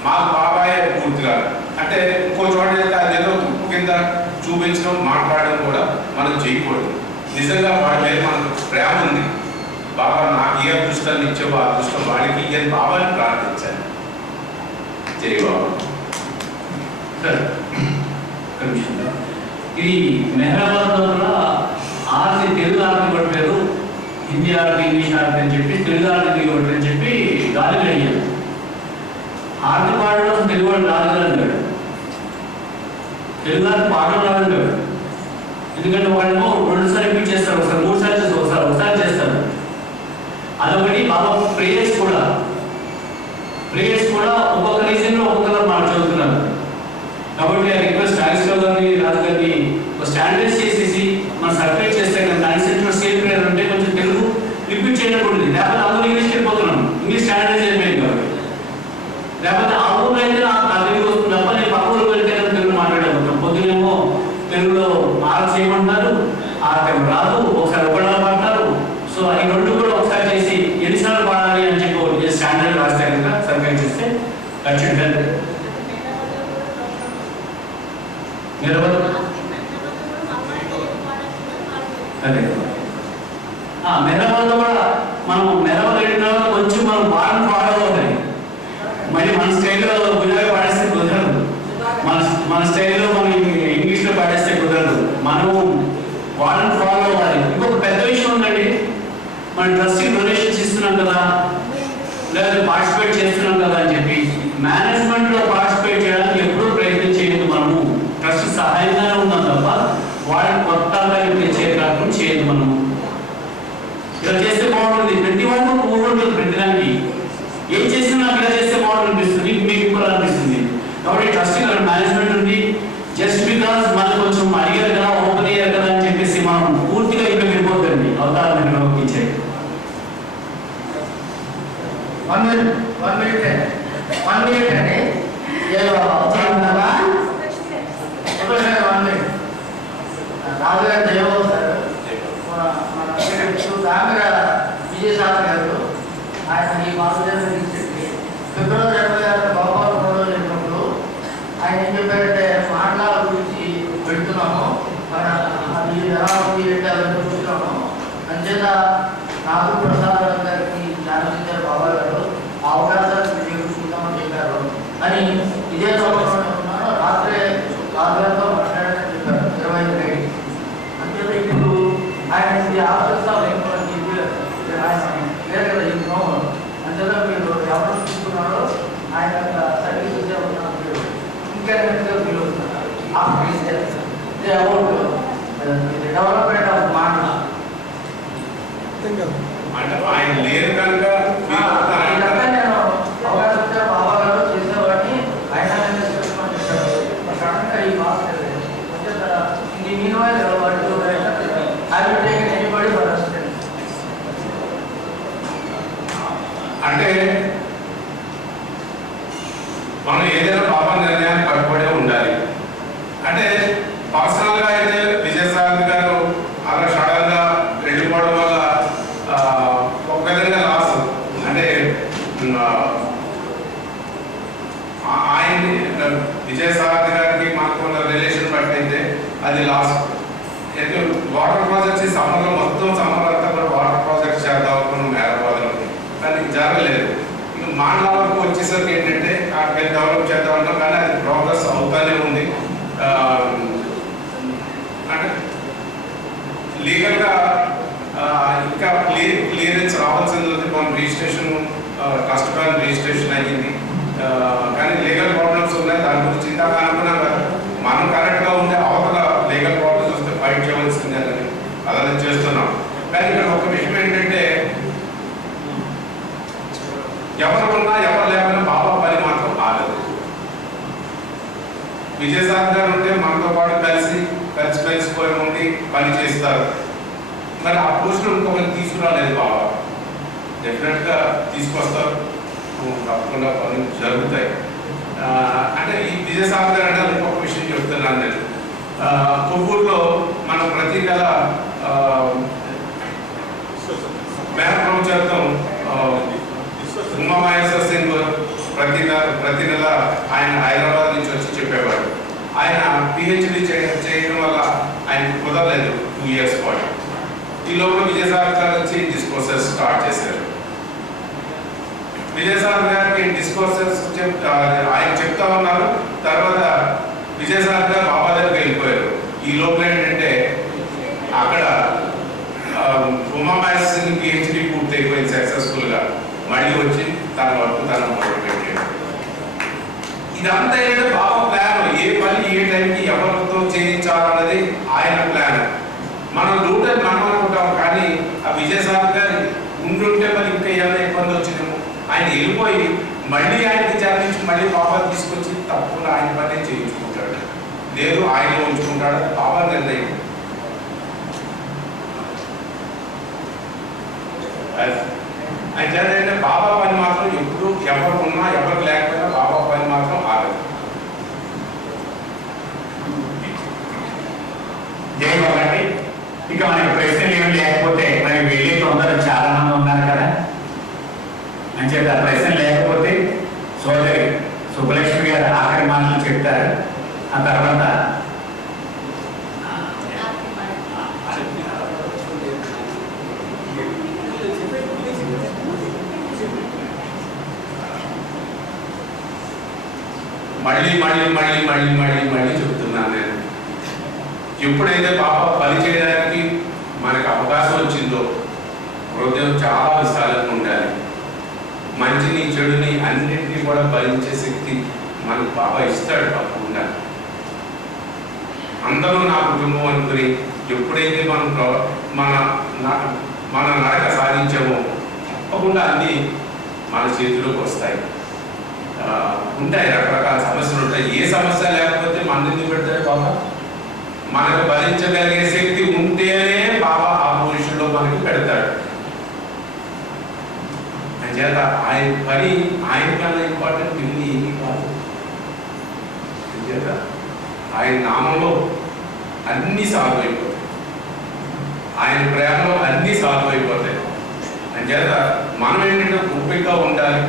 మాకు బాబాయే పూర్తిగా అంటే ఇంకో చోట అదేదో తుప్పు కింద చూపించడం, మాట్లాడడం కూడా మనం చేయకూడదు. నిజంగా వాడి మీద మనకు ప్రేమ ఉంది, బాబా నాకు ఏ అదృష్టాన్ని ఇచ్చావో ఆ అదృష్టం వాడికి అని బాబాని ప్రార్థించాను. జై బాబా. ఇది మెహరాబాద్ లో ఆర్తి, తెలుగు ఆర్తి కొట్టారు, హిందీ ఆర్తి, ఇంగ్లీష్ ఆర్తి అని చెప్పి తెలుగు ఆర్తి కొట్టారు అని చెప్పి గాలిలో అయ్యారు. ఆర్తి పాడడం తెలుగు వాడు రాగలన్నాడు, తెలుగు ఆర్తి పాడడం రాగలన్నాడు. ఎందుకంటే వాళ్ళేమో 2 సార్లు రిపీట్ చేస్తారు, ఒకసారి 3 సార్లు చేస్తారు, ఒకసారి చేస్తారు. అదొకటి. బాబా ప్రేయర్స్ కూడా ఒక్కొక్క రీజన్లో ఒక్కొక్కరు మాట చదువుతున్నారు. కాబట్టి ఆ రిక్వెస్ట్ నాగేశ్వర గారిని, రాజు గారిని ఒక స్టాండర్డ్స్ చేసేసి మనం సర్టిఫైడ్ చేస్తే కదా కాన్సెప్ట్ సేమ్ ప్రేయర్ అంటే కొంచెం తెలుగు రిపీట్ చేయకూడదు. లేకపోతే అందరూ ఇంగ్లీష్కి వెళ్ళిపోతున్నాం, ఇంగ్లీష్ స్టాండర్డ్స్ అయిపోయింది కాబట్టి. లేకపోతే ఆ ఊళ్ళో అయితే నాకు తెలుగు వస్తుంది తప్ప నేను పక్క ఊరికి వెళ్తే తెలుగు మాట్లాడగలుగుతాం. పొద్దునేమో తెలుగులో ఆర్ట్ చేయమంటారు, ఆర్ట్ రాదు, ఒకసారి ఒకలా పాడతారు. సో ఈ 2 కూడా ఒకసారి చేసి ఎన్నిసార్లు పాడాలి అని చెప్పి స్టాండర్డ్ రాస్తే కనుక సర్టిఫైడ్ చేస్తే ఖచ్చితంగా మెహరాబాద్లో కూడా మనం మెహరాబాద్ వెళ్ళిన కొంచెం మనం బాగా ఫాలో అవుతాయి. మళ్ళీ మన స్టైల్లో గుజరాత్ పాడేస్తే కుదరదు, మన స్టైల్లో మనం ఇంగ్లీష్లో పాడేస్తే కుదరదు. మనం వాళ్ళని ఫాలో అవ్వాలి. ఇంకొక పెద్ద విషయం ఉందండి, మన ట్రస్టింగ్ డొనేషన్స్ ఇస్తున్నాం కదా, లేదా పార్టిసిపేట్ చేస్తున్నాం కదా అని చెప్పి మేనేజ్మెంట్లో పార్టిసిపేట్ చేయడానికి ఎప్పుడూ ప్రయత్నం చేయదు. మనము ట్రస్ట్ సహాయంగానే ఉన్నాం తప్ప వాళ్ళని కొత్తగా తెచ్చే కార్యక్రమం చేయదు. మనము ఇలా చేస్తే బాగుంటుంది, ప్రతి వాళ్ళకు బాగుంటుంది. ప్రతిదానికి ఏం చేసినా నాకు ఇలా చేస్తే బాగుంటుంది అనిపిస్తుంది, మీకు కూడా అనిపిస్తుంది. కాబట్టి ట్రస్టింగ్ మేనేజ్మెంట్ ఉంది. జస్ట్ బికాస్ మనకు కొంచెం అడిగారు కదా, ఓపెన్ అయ్యారు కదా అని చెప్పేసి మనం పూర్తిగా ఇక్కడ వెళ్ళిపోతుంది. అవతారం నిర్వహించే 1 minute అండి. రాజుగారు జయబాబు సార్, మన దాంగర విజయశాస్త్రి గారు, ఆయన ఈ మాసంలో తీసుకెళ్ళి ఫిబ్రవరి 26 గోపాల రోడ్లో వెళ్ళినప్పుడు ఆయన ఏం చెప్పారంటే మాటల గురించి పెడుతున్నాము, అది ఎలా ఉంది అంటే అవన్నీ చూస్తున్నాము. అంచేత నాగు ప్రసాద్ గారికి జ్ఞానసించారు బాబా గారు, ఆ అవకాశాన్ని చేకూర్చుకుందామని చెప్పారు అని ఇదే సంవత్సరంలో ఉన్నాను. రాత్రే రాజుగారితో మాట్లాడాలని చెప్పారు 25 అంచేత ఇప్పుడు ఆయన ఆఫీస్ ఆయన లేదు కదా అబౌట్ డెవలప్మెంట్ ఆఫ్ మాటల అంటే ఆయన లేరు కనుక మీరు ఇదంతా నేను అవకాశం ఇచ్చే బాబా గారు చేసేవాడిని ఆయన సడన్గా ఈ మాస్ ఇది మీన్ వైల్ వాటి I will take anybody for a student. అంటే మనం ఏదైనా పాప నిర్ణయాన్ని కట్టుబడే ఉండాలి. అంటే పర్సనల్ గా అయితే విజయసాగర్ గారు అలా సడన్ గా వెళ్ళిపోవడం వల్ల ఒక విధంగా లాస్. అంటే ఆయన్ని విజయసాగర్ గారికి మనకు ఉన్న రిలేషన్ బట్టి అయితే అది లాస్. వాటర్ ప్రాజెక్ట్స్ ఈ సమ్మర్లో మొత్తం సమ్మర్ అంతా కూడా వాటర్ ప్రాజెక్ట్స్ చేద్దాం అనుకున్నాం మేరబాద్లో, కానీ జరగలేదు. ఇక మాండ్ల వరకు వచ్చేసరికి ఏంటంటే అక్కడ డెవలప్ చేద్దాం అంటాం, కానీ అది ప్రోగ్రెస్ అవుతానే ఉంది. అంటే లీగల్గా ఇంకా క్లియరెన్స్ రావాల్సింది ఉంది. మన రిజిస్ట్రేషన్ కష్టమైన రిజిస్ట్రేషన్ అయ్యింది, కానీ లీగల్ ప్రాబ్లమ్స్ ఉన్నాయి. దాని గురించి ఇందాక అనుకున్నాం కదా, మనం కరెక్ట్గా ఉండే అవతల లీగల్ ప్రాబ్లమ్స్ వస్తే ఫైట్ చేయవలసిందే అని అలానే చేస్తున్నాం. కానీ ఇక్కడ ఒక విషయం ఏంటంటే ఎవరు ఉన్నా ఎవరు లేకపోయినా బాబా పని మాత్రం ఆగదు. విజయసాగర్ గారు ఉంటే మనతో పాటు కలిసిపోయి ఉండి పని చేస్తారు. మరి ఆ పోస్టులు ఇంకొకరిని తీసుకురాలేదు బాబా, డెఫినెట్గా తీసుకొస్తారు, తప్పకుండా పనులు జరుగుతాయి. అంటే ఈ విజయసాగర్ గారు అంటే ఇంకొక విషయం చెప్తున్నాను నేను. కొవ్వూరులో మనం ప్రతి నెల మేనప్రవచనం ఉమామహేశ్వర సింగ్ ప్రతి నెల ఆయన హైదరాబాద్ నుంచి వచ్చి చెప్పేవాడు. ఆయన పిహెచ్డి చేయడం వల్ల ఆయన కుదరలేదు 2 years పాటు. ఈ లోపల విజయసాగర్ గారు వచ్చి డిస్కోర్సెస్ స్టార్ట్ చేశారు. విజయసాగర్ గారికి డిస్కోర్సెస్ ఆయన చెప్తా ఉన్నారు. తర్వాత విజయసాగర్ గారు బాబా దగ్గరికి వెళ్ళిపోయారు. ఈ లోపల ఏంటంటే అక్కడ ఉమామహేశ్వర సింగ్ పిహెచ్డి పూర్తి అయిపోయింది సక్సెస్ఫుల్గా. మళ్ళీ వచ్చి తన వరకు తన మొదలు పెట్టాడు. ఇదంతా ఏంటంటే బాబా ప్లాన్. ఏ పని ఏ టైంకి ఎవరితో చేయించాలన్నది ఆయన ప్లాన్. మనం రూట్ మనం అనుకుంటాం, కానీ ఆ విజయసాగర్ గారు ఉండుంటే మరి ఇంకా ఏమైనా ఇబ్బంది వచ్చినాము. ఆయన వెళ్ళిపోయి మళ్ళీ ఆయనకి చర్చించి మళ్ళీ బాబా తీసుకొచ్చి తప్పకుండా ఆయన పనే చేయించుకుంటాడు, లేదు ఆయన ఉంచుకుంటాడు. బాబా నిర్ణయం. అంటే బాబా పని మాత్రం ఎప్పుడు ఎవరు ఉన్నా ఎవరు లేకపోయినా బాబా పని మాత్రం ఆగదు. జై బాబాటి. ఇక మనకి ప్రశ్నలు ఏమి లేకపోతే మరి వెళ్ళి తొందర చాలా మంది ఉన్నారు కదా అని చెప్పి ఆ ప్రశ్న లేకపోతే సోదరి సుబ్బలక్ష్మి గారు ఆఖరి మాటలు చెప్తారు. ఆ తర్వాత మళ్ళీ చెప్తున్నాను నేను. ఎప్పుడైతే బాబా పని చేయడానికి మనకు అవకాశం వచ్చిందో హృదయం చాలా విశాలంగా ఉండాలి. మంచిని చెడుని అన్నింటినీ కూడా భరించే శక్తి మనకు బాబా ఇస్తాడు తప్పకుండా. అందరూ నా కుటుంబం అనుకుని ఎప్పుడైతే మనం మన నడక సాధించామో తప్పకుండా అన్నీ మన చేతిలోకి వస్తాయి. ఉంటాయి రకరకాల సమస్యలు ఉంటాయి. ఏ సమస్య లేకపోతే మన ఎందుకు పెడతాడు బాబా? మనకు భరించగలిగే శక్తి ఉంటేనే బాబా ఆ పొజిషన్లో మనకి పెడతాడు. అంచేత ఆయన పని ఆయన కన్నా ఇంపార్టెంట్ ఇన్ని ఏమీ కాదు. అంచేత ఆయన నామంలో అన్నీ సాల్వ్ అయిపోతాయి, ఆయన ప్రేమలో అన్నీ సాల్వ్ అయిపోతాయి. అంచేత మనం ఏంటంటే ఓపికగా ఉండాలి,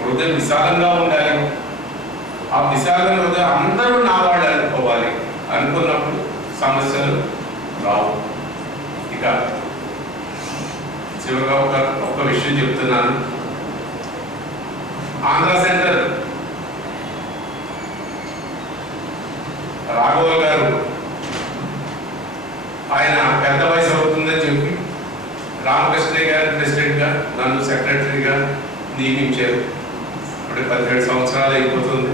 హృదయం విశాలంగా ఉండాలి. ఆ విశాలంగా హృదయం అందరూ నా వాళ్ళు అనుకోవాలి. అనుకున్నప్పుడు సమస్యలు రావు. ఇక చివరిగా ఒక విషయం చెప్తున్నాను. ఆంధ్ర సెంటర్ రాఘవల్ గారు ఆయన పెద్ద వయసు అవుతుందని చెప్పి రామకృష్ణయ్య గారు ప్రెసిడెంట్గా, నన్ను సెక్రటరీగా నియమించారు. ఇప్పుడు 17 సంవత్సరాలు అయిపోతుంది.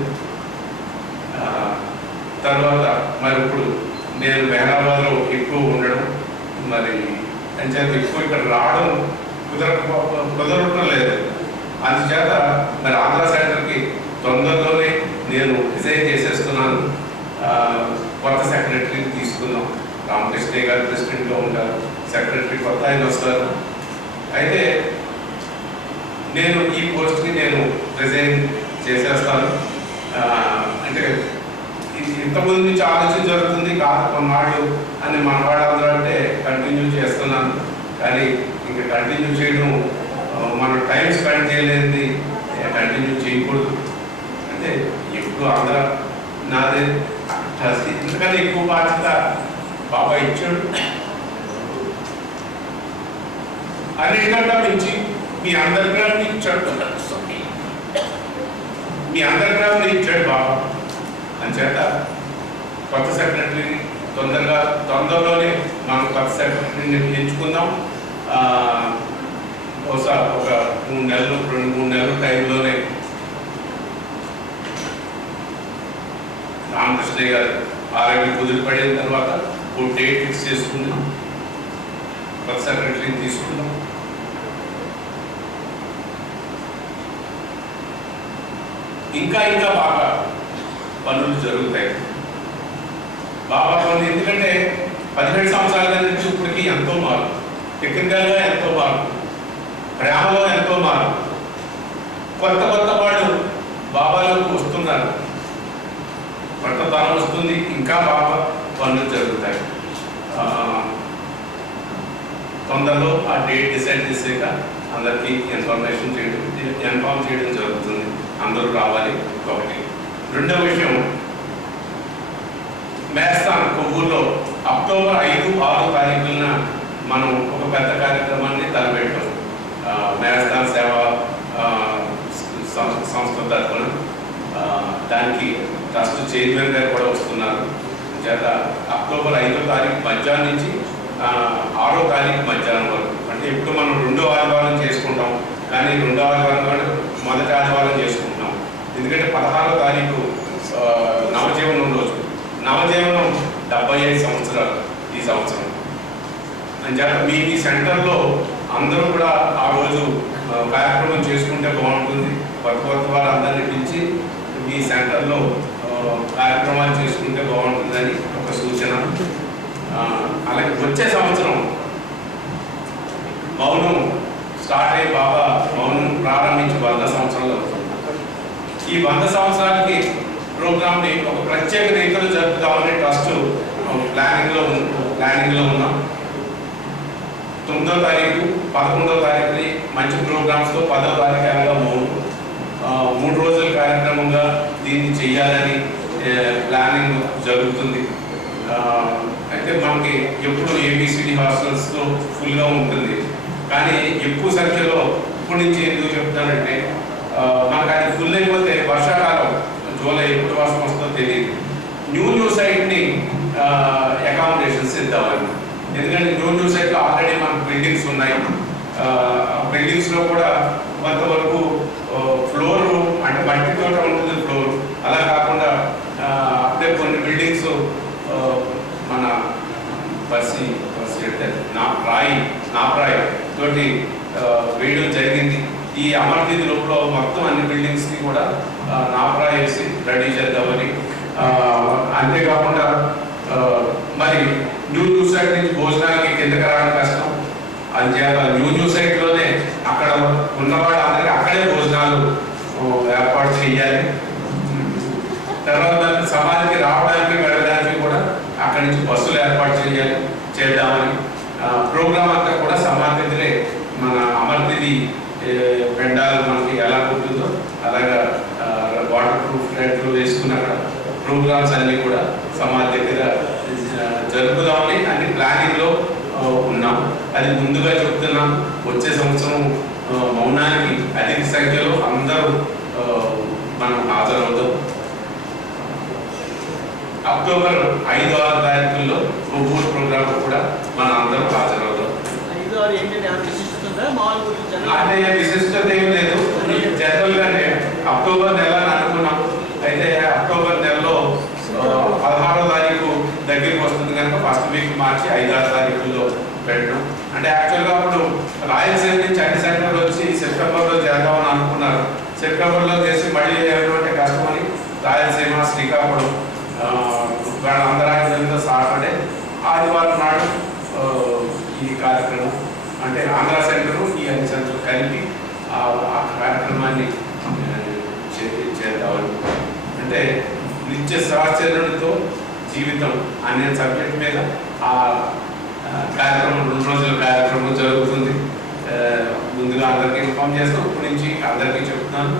తర్వాత మరి ఇప్పుడు నేను మెహరాబాద్లో ఎక్కువ ఉండడం, మరి అంచేత ఎక్కువ ఇక్కడ రావడం కుదరటం లేదు. అందుచేత మరి ఆంధ్ర సెంటర్కి తొందరలోనే నేను రిజైన్ చేసేస్తున్నాను. కొత్త సెక్రటరీని తీసుకుందాం. రామకృష్ణయ్య గారు ప్రెసిడెంట్గా ఉంటారు, సెక్రటరీ కొత్త ఆయన వస్తారు. అయితే నేను ఈ పోస్ట్కి నేను రిజైన్ చేసేస్తాను. అంటే ఇంతకుముందు నుంచి ఆలోచన జరుగుతుంది కాదు కొన్నాళ్ళు అని మనవాళ్ళందరూ అంటే కంటిన్యూ చేస్తున్నాను. కానీ ఇంకా కంటిన్యూ చేయడం మనం టైం స్పెండ్ చేయలేనిది కంటిన్యూ చేయకూడదు. అంటే ఎప్పుడు అందరూ నాదే ఇంతకన్నా ఎక్కువ బాధ్యత బాబా ఇచ్చాడు. అన్నిటికంటే మించి మీ అందరికీ ఇచ్చాడు, మీ అందరికీ ఇచ్చాడు బాబా. అంచేత కొత్త సెక్రటరీని తొందరలోనే మనం కొత్త సెక్రటరీని ఎంచుకుందాం. బహుశా ఒక 2-3 నెలల టైంలోనే రామకృష్ణయ్య గారు ఆరోగ్యం కుదిరిపడిన తర్వాత ఓ డేట్ ఫిక్స్ చేసుకుందాం, కొత్త సెక్రటరీని తీసుకుందాం. ఇంకా ఇంకా బాగా పనులు జరుగుతాయి. బాగా పనులు ఎందుకంటే 17 సంవత్సరాల నుంచి ఇప్పటికీ ఎంతో మార్పు, టెక్నికల్గా ఎంతో మార్పు, ప్రేమలో ఎంతో మార్పు. కొత్త వాళ్ళు బాబాలోకి వస్తున్నారు, కొత్త తరం వస్తుంది, ఇంకా బాగా పనులు జరుగుతాయి. తొందరలో ఆ డేట్ డిసైడ్ చేసాక అందరికీ ఇన్ఫార్మ్ చేయడం జరుగుతుంది. అందరూ రావాలి. ఒకటి. రెండవ విషయం, మేస్తాన్ కొవ్వూరులో అక్టోబర్ 5-6 తారీఖున మనం ఒక పెద్ద కార్యక్రమాన్ని తలపెట్టాం. మేస్తాన్ సేవా సంస్థ తరఫున దానికి ట్రస్ట్ చైర్మన్ గారు కూడా వస్తున్నారు. చేత అక్టోబర్ 5వ తారీఖు మధ్యాహ్నం నుంచి 6వ తారీఖు మధ్యాహ్నం వరకు, అంటే ఇప్పుడు మనం 2వ ఆదివారం చేసుకుంటాం, కానీ 2వ ఆదివారం కూడా మొదటి ఆదివారం చేసుకుంటున్నాం. ఎందుకంటే 16వ తారీఖు నవజీవనం రోజు. నవజీవనం 75 సంవత్సరాలు ఈ సంవత్సరం. అంచేత మీ సెంటర్లో అందరూ కూడా ఆ రోజు కార్యక్రమం చేసుకుంటే బాగుంటుంది. కొత్త వారు అందరినీ పిలిచి మీ సెంటర్లో కార్యక్రమాలు చేసుకుంటే బాగుంటుందని ఒక సూచన. అలాగే వచ్చే సంవత్సరం మౌనం స్టార్ట్ అయ్యి బాబా మౌనం ప్రారంభించి 100 సంవత్సరాలు అవుతుంది. ఈ 100 సంవత్సరాలకి ప్రోగ్రామ్ని ఒక ప్రత్యేక రీతిలో జరుపుతామని ట్రస్ట్ ప్లానింగ్లో ఉన్నాం. 9వ తారీఖు 11వ తారీఖుని మంచి ప్రోగ్రామ్స్తో 10వ తారీఖు ఏమగా 3 రోజుల కార్యక్రమంగా దీన్ని చేయాలని ప్లానింగ్ జరుగుతుంది. అయితే మనకి ఎప్పుడు ఏబిసిడి హాస్టల్స్తో ఫుల్గా ఉంటుంది, కానీ ఎక్కువ సంఖ్యలో ఇప్పటి నుంచి ఎందుకు చెప్తానంటే మనకు అది ఫుల్ అయిపోతే వర్షాకాలం జూలై ఎప్పుడు వర్షం వస్తుందో తెలియదు. న్యూ సైట్ని అకామిడేషన్స్ ఇద్దామని. ఎందుకంటే న్యూ సైట్లో ఆల్రెడీ మనకు బిల్డింగ్స్ ఉన్నాయి. బిల్డింగ్స్లో కూడా కొంతవరకు ఫ్లోర్ అంటే మట్టితో ఉంటుంది ఫ్లోర్. అలా కాకుండా అప్పుడే కొన్ని బిల్డింగ్స్ మన నాప్రాయి తోటి వేయడం జరిగింది. ఈ అమర్దీది లోపల మొత్తం అన్ని బిల్డింగ్స్ని కూడా నాప్రాయి వేసి రెడీ చేద్దామని. అంతేకాకుండా మరి న్యూ సైట్ నుంచి భోజనాలకి కిందకి రావడం కష్టం. అందుచేత న్యూ సైట్లోనే అక్కడ ఉన్నవాళ్ళు అందరికీ అక్కడే భోజనాలు ఏర్పాటు చేయాలి. తర్వాత సమాధికి రావడానికి వెళ్ళడానికి కూడా అక్కడి నుంచి బస్సులు ఏర్పాటు చేద్దామని. ప్రోగ్రామ్ అంతా కూడా సమాధిలే మన అమర్తిది పెండాలు మనకి ఎలా ఉంటుందో అలాగా వాటర్ ప్రూఫ్ లైట్లు వేసుకున్న ప్రోగ్రామ్స్ అన్నీ కూడా సమాధి దగ్గర జరుపుదామని అన్ని ప్లానింగ్లో ఉన్నాం. అది ముందుగా చెప్తున్నాం. వచ్చే సంవత్సరం మౌనానికి అధిక సంఖ్యలో అందరూ మనం హాజరవుతాం. అక్టోబర్ 5-6 తారీఖుల్లో కొవ్వూరు ప్రోగ్రామ్ కూడా మనం అందరం హాజరవుతాం. అంటే విశిష్టత ఏం లేదు, జనరల్గానే అక్టోబర్ నెల అనుకున్నాం. అయితే అక్టోబర్ నెలలో 16వ తారీఖు దగ్గరికి వస్తుంది ఫస్ట్ వీక్ మార్చి 5-6 తారీఖుల్లో పెట్టడం. అంటే యాక్చువల్గా అప్పుడు రాయలసీమ నుంచి అన్ని సెంటర్లు వచ్చి సెప్టెంబర్లో చేద్దామని అనుకున్నారు. సెప్టెంబర్లో చేసి మళ్ళీ ఏమంటే కష్టమని రాయలసీమ, శ్రీకాకుళం అందరూ సాటర్డే ఆదివారం నాడు ఈ కార్యక్రమం అంటే ఆంధ్ర సెంటరు ఈ అన్ని సెంటర్లు కలిపి ఆ కార్యక్రమాన్ని చేద్దామని. అంటే నిత్య సహచరునితో జీవితం అనే సబ్జెక్ట్ మీద ఆ కార్యక్రమం 2 రోజుల కార్యక్రమం జరుగుతుంది. ముందుగా అందరికీ ఇన్ఫార్మ్ చేస్తాం. ఇప్పటి నుంచి అందరికీ చెప్తున్నాను,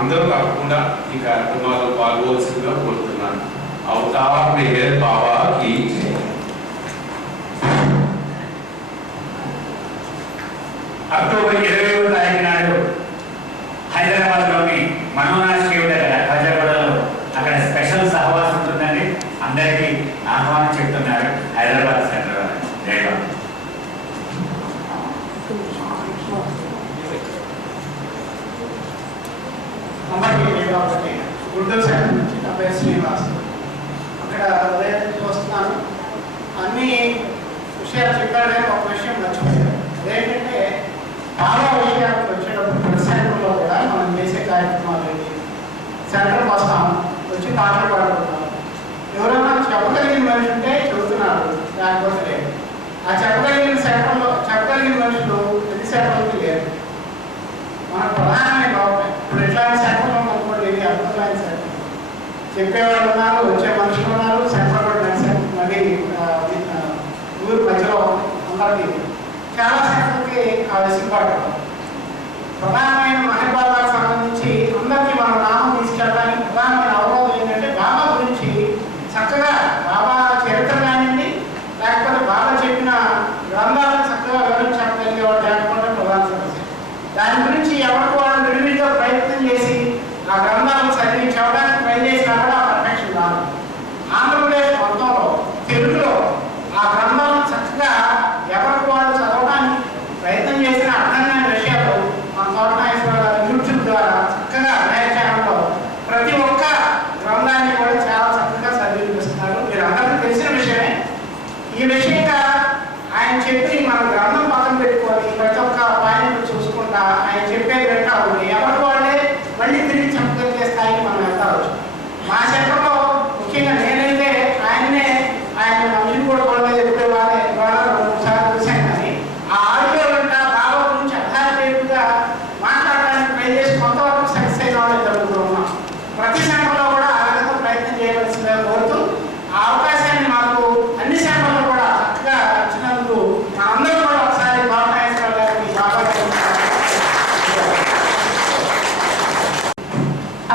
అందరూ తప్పకుండా ఈ కార్యక్రమాల్లో పాల్గొవలసిందిగా కోరుతున్నాను. అవతార్ మెహర్ బాబా की అక్టోబర్ 20వ తారీఖు నాడు హైదరాబాద్లోని మనోనాథ్ కేవ్ దగ్గర ఖజాగూడలో అక్కడ స్పెషల్ సహవాసం ఉంటుందండి. అందరికీ ఆహ్వానం చెప్తున్నారు హైదరాబాద్ సెంటర్ వారు. అమ్మకి గుంటూరు సెంటర్ నుంచి నా పేరు శ్రీనివాస్. అక్కడ చూస్తున్నాను అన్ని విషయాలు చెప్పాడే ఒక విషయం మర్చిపోయారు. అదేంటంటే చాలా విషయాలకు వచ్చేటప్పుడు ప్రతి సెంటర్లో కూడా మనం చేసే కార్యక్రమాలు సెంటర్కి వస్తాం, వచ్చి పాటలు పాడుకుంటాం. ఎవరైనా చెప్పగలిగిన మనిషి ఉంటే చెబుతున్నారు, లేకపోతే లేదు. ఆ చెప్పగలిగిన మనుషులు ప్రతి సెంటర్కి లేరు. మన ప్రధానమైన బాగుంటాయి. ఇప్పుడు ఎట్లాంటి సెంటర్లో అనుకోండి, ఇది అద్భుతమైన సెంటర్. చెప్పేవాళ్ళు ఉన్నారు, వచ్చే మనుషులు ఉన్నారు, సెంటర్ కూడా మళ్ళీ ఊరు మధ్యలో అందరికీ చాలా సెంటర్కి ఆ వెసులుబాటు. ప్రధానమైన మహబాబాకు సంబంధించి అందరికీ మన నామం తీసుకెళ్ళడానికి ప్రధానమైన అవరోధం ఏంటంటే బాబా గురించి చక్కగా బాబా చరిత్ర కానివ్వండి, లేకపోతే బాబా చెప్పిన గ్రంథాలను చక్కగా వివరించగలిగే వాళ్ళు లేకపోతే ప్రధాన సమస్య. దాని గురించి ఎవరికి వాళ్ళు విడివిడిగా ప్రయత్నం చేసి ఆ గ్రంథాలను చదివి చెప్పడానికి ట్రై చేసినా కూడా పర్ఫెక్షన్ రాదు. ఆంధ్రప్రదేశ్ మొత్తంలో తెలుగులో ఆ గ్రంథాలను చక్కగా ఎవరికి వాళ్ళు చదవడానికి ప్రయత్నం చేసిన అర్థం కాని విషయాలు మన తోటనాగేశ్వర గారు యూట్యూబ్ ద్వారా చక్కగా అన్నయ్య ఛానల్లో ప్రతి ఒక్క గ్రంథాన్ని కూడా చాలా చక్కగా చదివిపిస్తున్నారు. మీరు అందరికీ తెలిసిన విషయమే. ఈ విషయంగా ఆయన చెప్పి మన గ్రంథం పక్కన పెట్టుకొని ప్రతి ఒక్క పాయింట్ చూసుకుంటా ఆయన చెప్పేది వింటా ఉంది. ఎవరికి వాళ్ళే మళ్ళీ తిరిగి చెప్పగలిగే స్థాయికి మనం వెళ్తావచ్చు. మా సెంటర్లో ముఖ్యంగా నేనైతే ఆయన మనిషి కూడా చెప్పే వాళ్ళే ద్వారా 2-3 సార్లు చూశాను. కానీ ఆ ఆడియో వెంట బాబా గురించి అథారిటేటివ్గా మాట్లాడడానికి ట్రై చేసి కొంతవరకు సక్సెస్ అయిన వాళ్ళే జరుగుతూ ఉన్నాం. ప్రతి సెంటర్లో కూడా ఆ విధంగా ప్రయత్నం చేయవలసిందిగా కోరుతూ ఆ అవకాశాన్ని మాకు అన్ని సెంటర్లు కూడా చక్కగా ఇచ్చినందుకు అందరూ కూడా ఒకసారి తోటనాగేశ్వర గారికి బాబా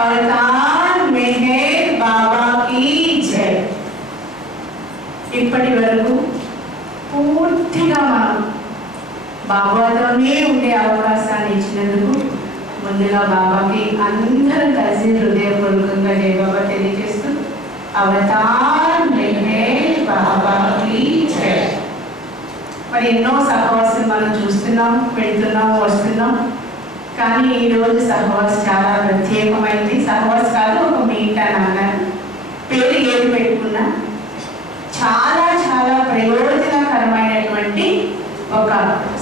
అవతార్ మెహర్ బాబా की जय. ఇప్పటి వరకు పూర్తిగా మనం బాబాతోనే ఉండే అవకాశాన్ని ఇచ్చినందుకు ముందుగా బాబాకి అందరం కలిసి హృదయపూర్వకంగా జై బాబా తెలియజేస్తూ అవతార్ మెహర్ బాబా की जय. మరి ఎన్నో సహవాసం మనం చూస్తున్నాం, వెళ్తున్నాం, వస్తున్నాం. కానీ ఈరోజు సహవాస్ చాలా ప్రత్యేకమైంది. సహవాస్ కాదు, ఒక మీట్ అని అన్నారు. పేరు ఏది పెట్టుకున్నా చాలా చాలా ప్రయోజనకరమైనటువంటి ఒక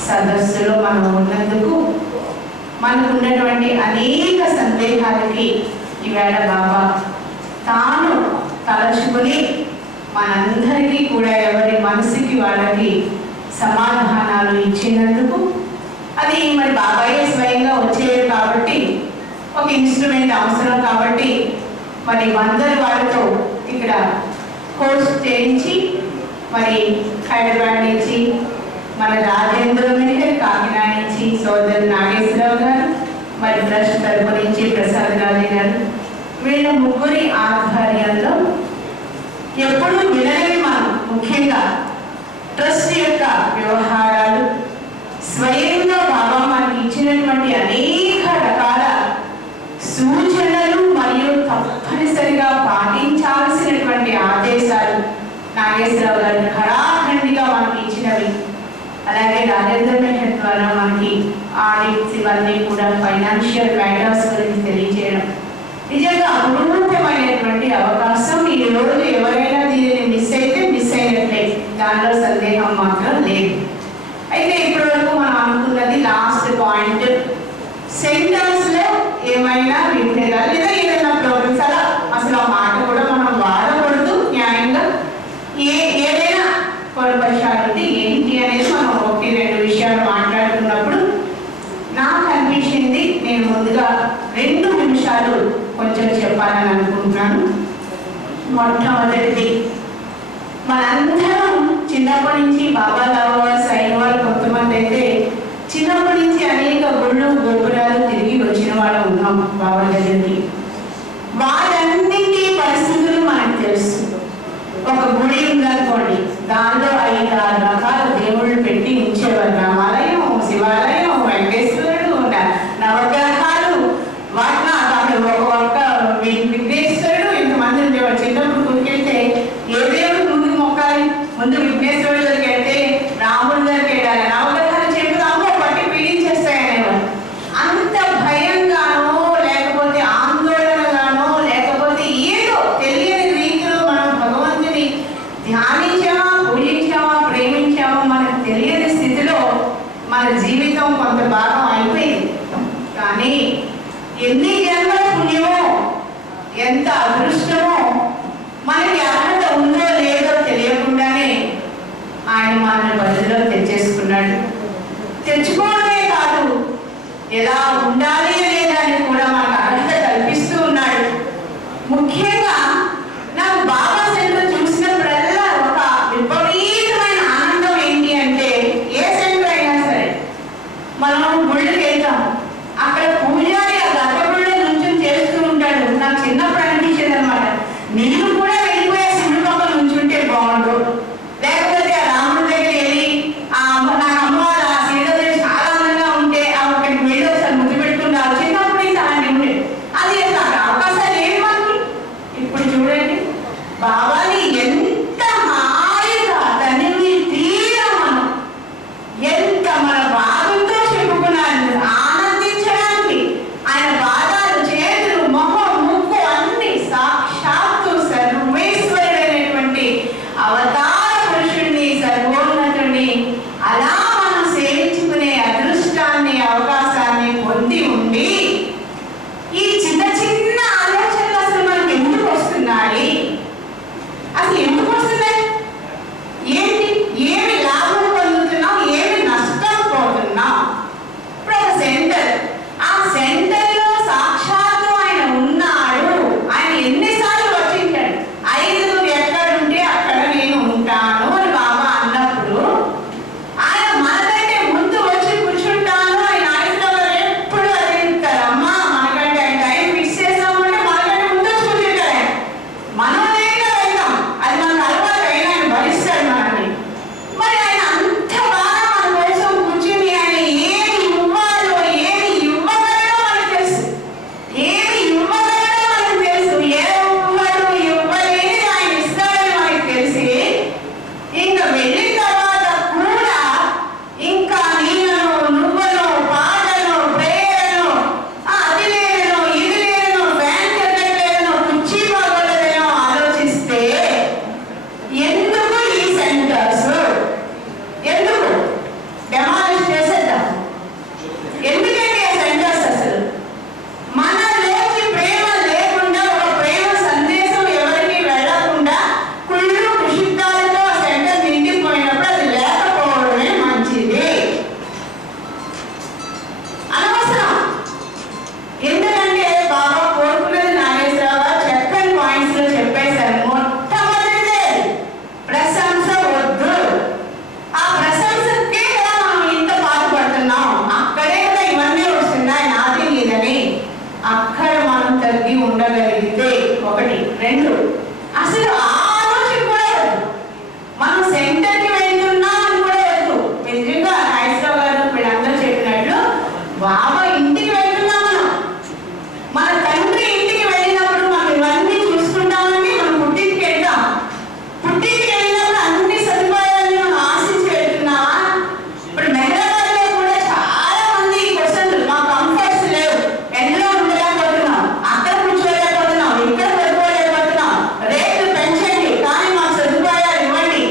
సదస్సులో మనం ఉన్నందుకు మనకు ఉన్నటువంటి అనేక సందేహాలకి ఈవేళ బాబా తాను తలచుకుని మనందరికీ కూడా ఎవరి మనసుకి వాళ్ళకి సమాధానాలు ఇచ్చినందుకు అది మరి బాబాయే స్వయంగా వచ్చేది కాబట్టి ఒక ఇన్స్ట్రుమెంట్ అవసరం కాబట్టి మరి 100 వాళ్ళతో ఇక్కడ కోర్స్ చేయించి మరి హైదరాబాద్ నుంచి మన రాజేంద్ర మెహర్, కాకినాడ నుంచి సోదరు నాగేశ్వరరావు గారు, మరి ట్రస్ట్ తరపు నుంచి ప్రసాద్ గారి గారు, వీళ్ళ ముగ్గురి ఆధ్వర్యంలో ఎప్పుడూ వినలేని మనం ముఖ్యంగా ట్రస్ట్ యొక్క వ్యవహారాలు స్వయంగా బాబా మనకి ఇచ్చినటువంటి అనేక రకాల సూచనలు మరియు తప్పనిసరిగా పాటించాల్సినటువంటి ఆదేశాలు నాగేశ్వరరావు గారు ఖరాఖండిగా మనకి ఇచ్చినవి. అలాగే రాజేంద్ర మెహర్ ద్వారా మనకి ఆడిట్స్ ఇవన్నీ కూడా ఫైనాన్షియల్ గైడెన్స్ గురించి తెలియజేయడం నిజంగా అమూల్యమైనటువంటి అవకాశం. ఈ రోజు ఎవరైనా దీనిని మిస్ అయితే మిస్ అయినట్లే. విషయాలు కొంచెం చెప్పాలని అనుకుంటున్నాను. మొట్టమొదటిది, మనందరం చిన్నప్పటి నుంచి బాబా లవర్స్ అయిన వాళ్ళు కొంతమంది అయితే చిన్నప్పటి నుంచి అనేక గుళ్ళు గోపురాలు తిరిగి వచ్చిన వాళ్ళు ఉన్నాం బాబా దగ్గరికి. వాళ్ళన్నింటి పరిస్థితులు మనకు తెలుసు. ఒక గుడి ఉందనుకోండి, దానిలో 5-6 రకాల దేవుళ్ళు పెట్టి ఉంచేవారు. రామాలయం, శివాలయం, వెంకటేశ్వరుడు, నవగ్రహాలు, వాటిన ఒక విఘ్నేశ్వరుడు, ఇంతమంది ఉండేవారు. చిన్నప్పుడు గుడికెళ్తే ఏ దేవుడు ముందు మొక్కాలి? ముందు విఘ్నేశ్వరుడు దగ్గరికి వెళ్తే రాముడి దగ్గరికి వెళ్ళాలి. నవగ్రహాలు చెప్పుదామో పట్టి పీడించేస్తాయనేవారు. అంత భయంగానో లేకపోతే ఆందోళనగానో లేకపోతే ఏదో తెలియని రీతిలో మనం భగవంతుని ధ్యానించామా, పూజించామా, ప్రేమించామా మనకు తెలియని స్థితిలో మన జీవితం కొంత భాగం అయిపోయింది. కానీ ఎన్ని జన్మల పుణ్యమో, ఎంత అదృష్టమో, మనకి అర్హత ఉందో లేదో తెలియకుండానే ఆయన మన బదిలో తెచ్చేసుకున్నాడు. తెచ్చుకోవడమే కాదు, ఎలా ఉండాలి అనేదాన్ని కూడా మనకు అర్హత కల్పిస్తూ ఉన్నాడు. ముఖ్యంగా నాకు బాబా సెంటర్ చూసినప్పుడల్లా ఒక విపరీతమైన ఆనందం ఏంటి అంటే, ఏ సెంటర్ అయినా సరే మనం గుళ్ళకి వెళ్తాం, అక్కడ పూజారి ఆ గర్భగుడిలో నుంచుని చేస్తూ ఉంటాడు. నాకు చిన్నప్పుడు అనిపించేది అనమాట, నేను కూడా వెళ్ళిపోయే శివుడి పక్కన నుంచుంటే బాగుండు. లేకపోతే ఆ రాముడి దగ్గర వెళ్ళి నాకు అమ్మవారు ఆ సీతదేవి చాలా అందంగా ఉంటే అక్కడికి వెళ్ళి ఒకసారి ముద్దు పెట్టుకుంటారు. చిన్నప్పుడు ఇంకా అలాంటి ఉండే అది అవకాశాలు ఏమి మనకి. ఇప్పుడు చూడండి, బాబాని ఎంత హాయిగా తనివి తీరా మనం ఎంత మన బాధంతో చెప్పుకున్నాను ఆనందించడానికి. ఆయన పాదాలు, చేతులు, మొహం, ముక్కు అన్ని సాక్షాత్తు సర్వేశ్వరుడైనటువంటి అవతార పురుషుణ్ణి, సర్వోన్నతుణ్ణి అలా మనం సేవించుకునే అదృష్టాన్ని, అవకాశాన్ని పొంది ఉండి ఈ చిన్న చిన్న ఆలోచనలు అసలు మనకి ఎందుకు వస్తున్నాయి? అసలు ఎందుకు వస్తున్నాయి? ఏంటి, ఏమి లాభం పొందుతున్నాం, ఏమి నష్టం పోతున్నాం? ఇప్పుడు ఒక సెంటర్, ఆ సెంటర్లో సాక్షాత్తు ఆయన ఉన్నాడు. ఆయన ఎన్నిసార్లు వచ్చింటాడు? 5 ఎక్కడుంటే అక్కడ నేను ఉంటాను అని బాబా అన్నప్పుడు ఆయన మనకంటే ముందు వచ్చి కూర్చుంటాను. ఆయన ఆయుష్లో ఎప్పుడు అదే చెప్తారు, అమ్మా మనకంటే ఆయన టైం ఫిక్స్ చేసామంటే మనకంటే ముందు వచ్చి కూర్చుంటారు. ఆయన మనం లేక వెళ్తాం, అది మనకు అలవాటు అయినా ఆయన భరిస్తాడు మనల్ని. మరి ఆయన అంత బాగా మన కోసం కూర్చుని ఆయన ఏమి ఇవ్వాలో, ఏమి ఇవ్వగలడో మనకు తెలుసు. ఏమి ఇవ్వగలడో మనకు తెలుసు. ఎవరు ఇవ్వలేని ఆయన ఇస్తాడని మనకు తెలిసి ఇంకా వెళ్ళిన తర్వాత కూడా ఇంకా నీళ్ళను, నువ్వును, పాటను, ప్రేయర్ను, అది లేదనో, ఇది లేదనో, ఫ్యాన్ తిరగట్లేదనో, కుర్చీ బాగోలేదనో ఆలోచిస్తే ఎందుకు ఈ సెంటర్స్? ఎందుకు డెమాలిష్ చేసేద్దాం? ఎందుకంటే ఆ సెంటర్స్ అసలు మనలోకి ప్రేమ లేకుండా, ఒక ప్రేమ సందేశం ఎవరికి వెళ్ళకుండా కుళ్ళు కుషితాలతో ఆ సెంటర్ నిండిపోయినప్పుడు అది లేకపోవడమే మంచిది. అనవసరం. ఎందుకంటే బాబా కోరుకున్నది నాగేశ్వరరావు గారు చక్కని పాయింట్స్ లో చెప్పేశారు. మొట్టమొదటిదే ప్రశంస వద్దు. ఆ ప్రశంసకే కదా మనం ఇంత బాధపడుతున్నాం. అక్కడే కదా ఇవన్నీ వస్తున్నాయి నాది నీదని. అక్కడ మనం తగ్గి ఉండగలిగితే 1. 2 అసలు ఆలోచన కూడా వద్దు. మనం సెంటర్కి వెళ్తున్నాం అని కూడా వద్దు. నిజంగా నాగేశ్వరరావు గారు వీళ్ళందరూ చెప్పినట్లు బాబా ఇంటికి వెళ్తున్నాం మనం. మన తండ్రి ఇంటికి వెళ్ళినప్పుడు మనం ఇవన్నీ చూసుకుంటామని మనం పుట్టింటికి వెళ్తాం. పుట్టింటికి వెళ్ళినప్పుడు అన్ని సదుపాయాలను మనం ఆశించి వెళ్తున్నామా? ఇప్పుడు మెహరాబాద్లో కూడా చాలా మంది క్వశ్చన్లు, మా కంఫర్ట్స్ లేవు, ఎండలో ఉండలేకపోతున్నాం, అక్కడ కూర్చోలేకపోతున్నాం, ఇక్కడ పడుకోలేకపోతున్నాం, రేట్లు పెంచండి కానీ మాకు సదుపాయాలు ఇవ్వండి.